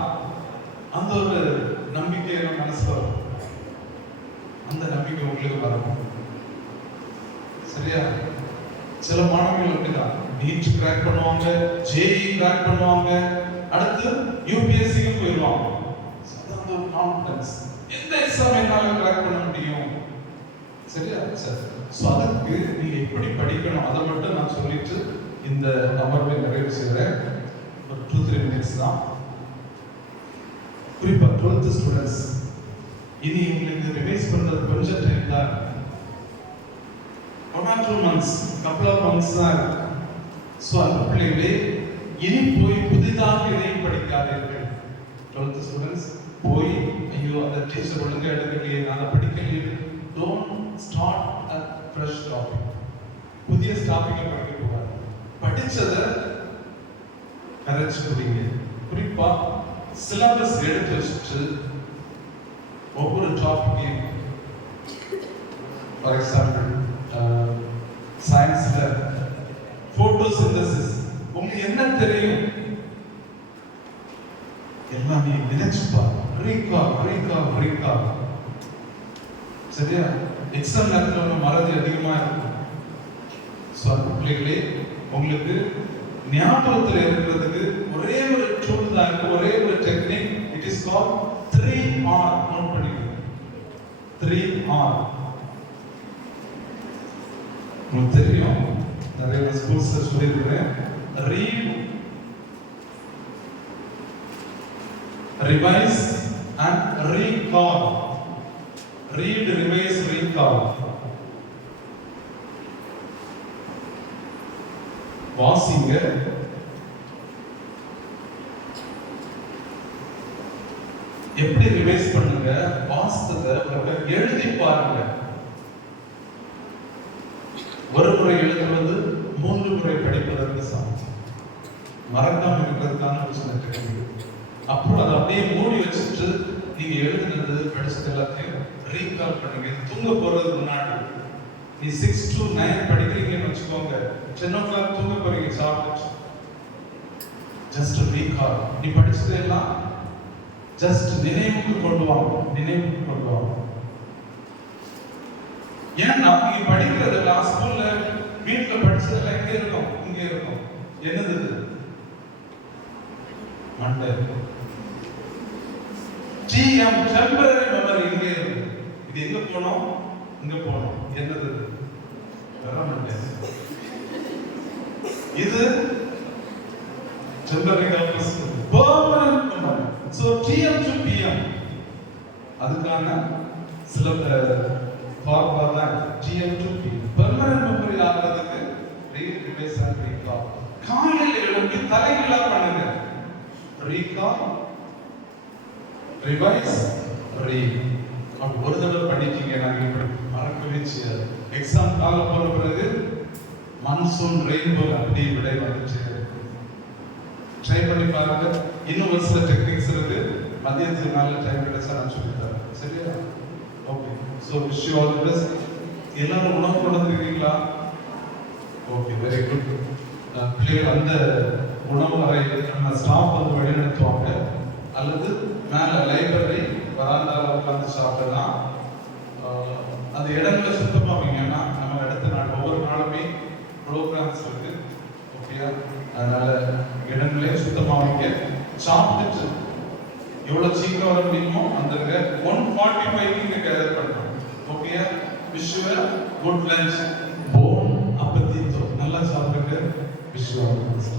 அந்த ஒரு நம்பிக்கை என் மனசுல வரும். அந்த நம்பிக்கை உங்களுக்கு வரணும். சரியா? சில மாணவர்கள் அப்படிதான் நீட் கிராக் பண்ணுவாங்க, JEE கிராக் பண்ணுவாங்க, அடுத்து UPSCக்கு போயிடுவாங்க. அந்த ஒரு கான்ஃபிடன்ஸ், எந்த எக்ஸாம் என்னால கிராக் பண்ண முடியும். சரியா? சரி. ஸோ அதுக்கு நீங்க எப்படி படிக்கணும் அதை மட்டும் நான் சொல்லிட்டு இந்த அமர்வை நிறைவு செய்கிறேன். ஒரு 2-3 மினிட்ஸ் தான். குறிப்பா 12th ஸ்டூடெண்ட்ஸ், இனி உங்களுக்கு ரிவைஸ் பண்றது கொஞ்சம் டைம் தான். 1 or 2 months, couple of months தான் இருக்கு. ஸோ அந்த பிள்ளைகளே, இனி போய் புதிதாக எதையும் படிக்காதீர்கள். 12th ஸ்டூடெண்ட்ஸ் போய் ஐயோ அந்த டீச்சர் ஒழுங்கா எடுக்கலையே, நான் படிக்கலையே, don't start a fresh topic. புதிய டாபிக்கை படிக்க போவாங்க. படிச்சதை கரைச்சு குடிங்க. குறிப்பா சிலபஸ் எடுத்து வச்சுட்டு ஒவ்வொரு டாபிக்கையும், ஃபார் எக்ஸாம்பிள் சயின்ஸ்ல போட்டோசிந்தசிஸ், உங்களுக்கு என்ன தெரியும் எல்லாமே நினைச்சு பாருங்க. ரீகால். சரியா? எக்ஸாம் நேரத்தில் ஒன்று மறதி அதிகமா இருக்கும். ஸோ அந்த பிள்ளைகளே, உங்களுக்கு ஞாபகத்தில் இருக்கிறதுக்கு ஒரே ஒரு டூல் தான் இருக்கு, ஒரே ஒரு technique. It is called 3R. Note பண்ணிக்கோங்க. 3R. உங்களுக்கு தெரியும், நிறைய ஸ்கூல்ஸ்ல சொல்லியிருக்கிறேன். Read, revise and recall. Read, revise, recall. வாசிங்க, எப்படி ரிவைஸ் பண்ணுங்க, வாசித்ததை எழுதி பாருங்க. ஒரு முறை எழுதுவது 3 முறை படிப்பதற்கு சமம். மறக்காம இருக்கிறதுக்கான ஒரு சின்ன டெக்னிக். அப்புறம் அதை அப்படியே மூடி வச்சுட்டு நீங்க எழுதுனது படிச்சது எல்லாத்தையும் ரீகால் பண்ணுங்க. தூங்க போறது முன்னாடி நீ 6 to 9 படிக்கிறீங்கன்னு வச்சுக்கோங்க, 10 o'clock தூங்க போறீங்க சாப்பிட்டு. Just recall. நீ படிச்சதெல்லாம் ஜஸ்ட் நினைவுக்கு கொண்டு வாங்க, நினைவுக்கு கொண்டு வாங்க. ஏன்னா நீ படிக்கிறதெல்லாம் ஸ்கூல்ல வீட்டுல படிச்சதெல்லாம் எங்க இருக்கும்? இங்க இருக்கும். என்னது இது? மண்டை. TM டெம்பரரி மெமரி இங்க இருக்கு. இது எங்க போனோம்? இங்க போனோம். என்னது இது? மண்டை. இது temporary corpus permanent memory. So TM to PM அதுக்கான சில ஃபார்முலா தான் TM to PM. Permanent memory ஆகிறதுக்கு ரீட், ரிவைஸ் அண்ட் ரீகால். காலையில எழும்பி தலைகீழா பண்ணுங்க. Recall, revise, read. அப்ப ஒரு தடவை பண்ணிட்டீங்க, நாங்க இப்படி மறக்கவே செய்யாது. எக்ஸாம் கால போற பிறகு மான்சூன் ரெயின்போ அப்படி விடை வந்துச்சு. ட்ரை பண்ணி பாருங்க. இன்னும் ஒரு சில டெக்னிக்ஸ் இருக்கு. மதியத்துக்கு மேல டைம் கிடைச்சா நான் சொல்லி தரேன். சரியா? Okay. So wish you all the best. எல்லாரும் உணவு கொண்டு வந்துருக்கீங்களா? Okay, very good. பிள்ளைகள் அந்த உணவு அறை நம்ம ஸ்டாஃப் வந்து வழிநடத்துவாங்க, அல்லது மேல லைப்ரரி வராந்தால உட்காந்து சாப்பிடலாம். அந்த இடங்களை சுத்தமாக வைங்கன்னா நம்ம அடுத்த நாள் ஒவ்வொரு நாளுமே ப்ரோக்ராம்ஸ் இருக்கு. ஓகேயா? அதனால இடங்களே சுத்தமாக வைங்க. சாப்பிட்டுட்டு எவ்வளவு சீக்கிரம் வர முடியுமோ அந்த 1:45 இங்க கேதர் பண்றோம். ஓகேயா? Wish you good lunch. போன் அப்பத்தித்தோ நல்லா சாப்பிடுங்க. Wish you all the best.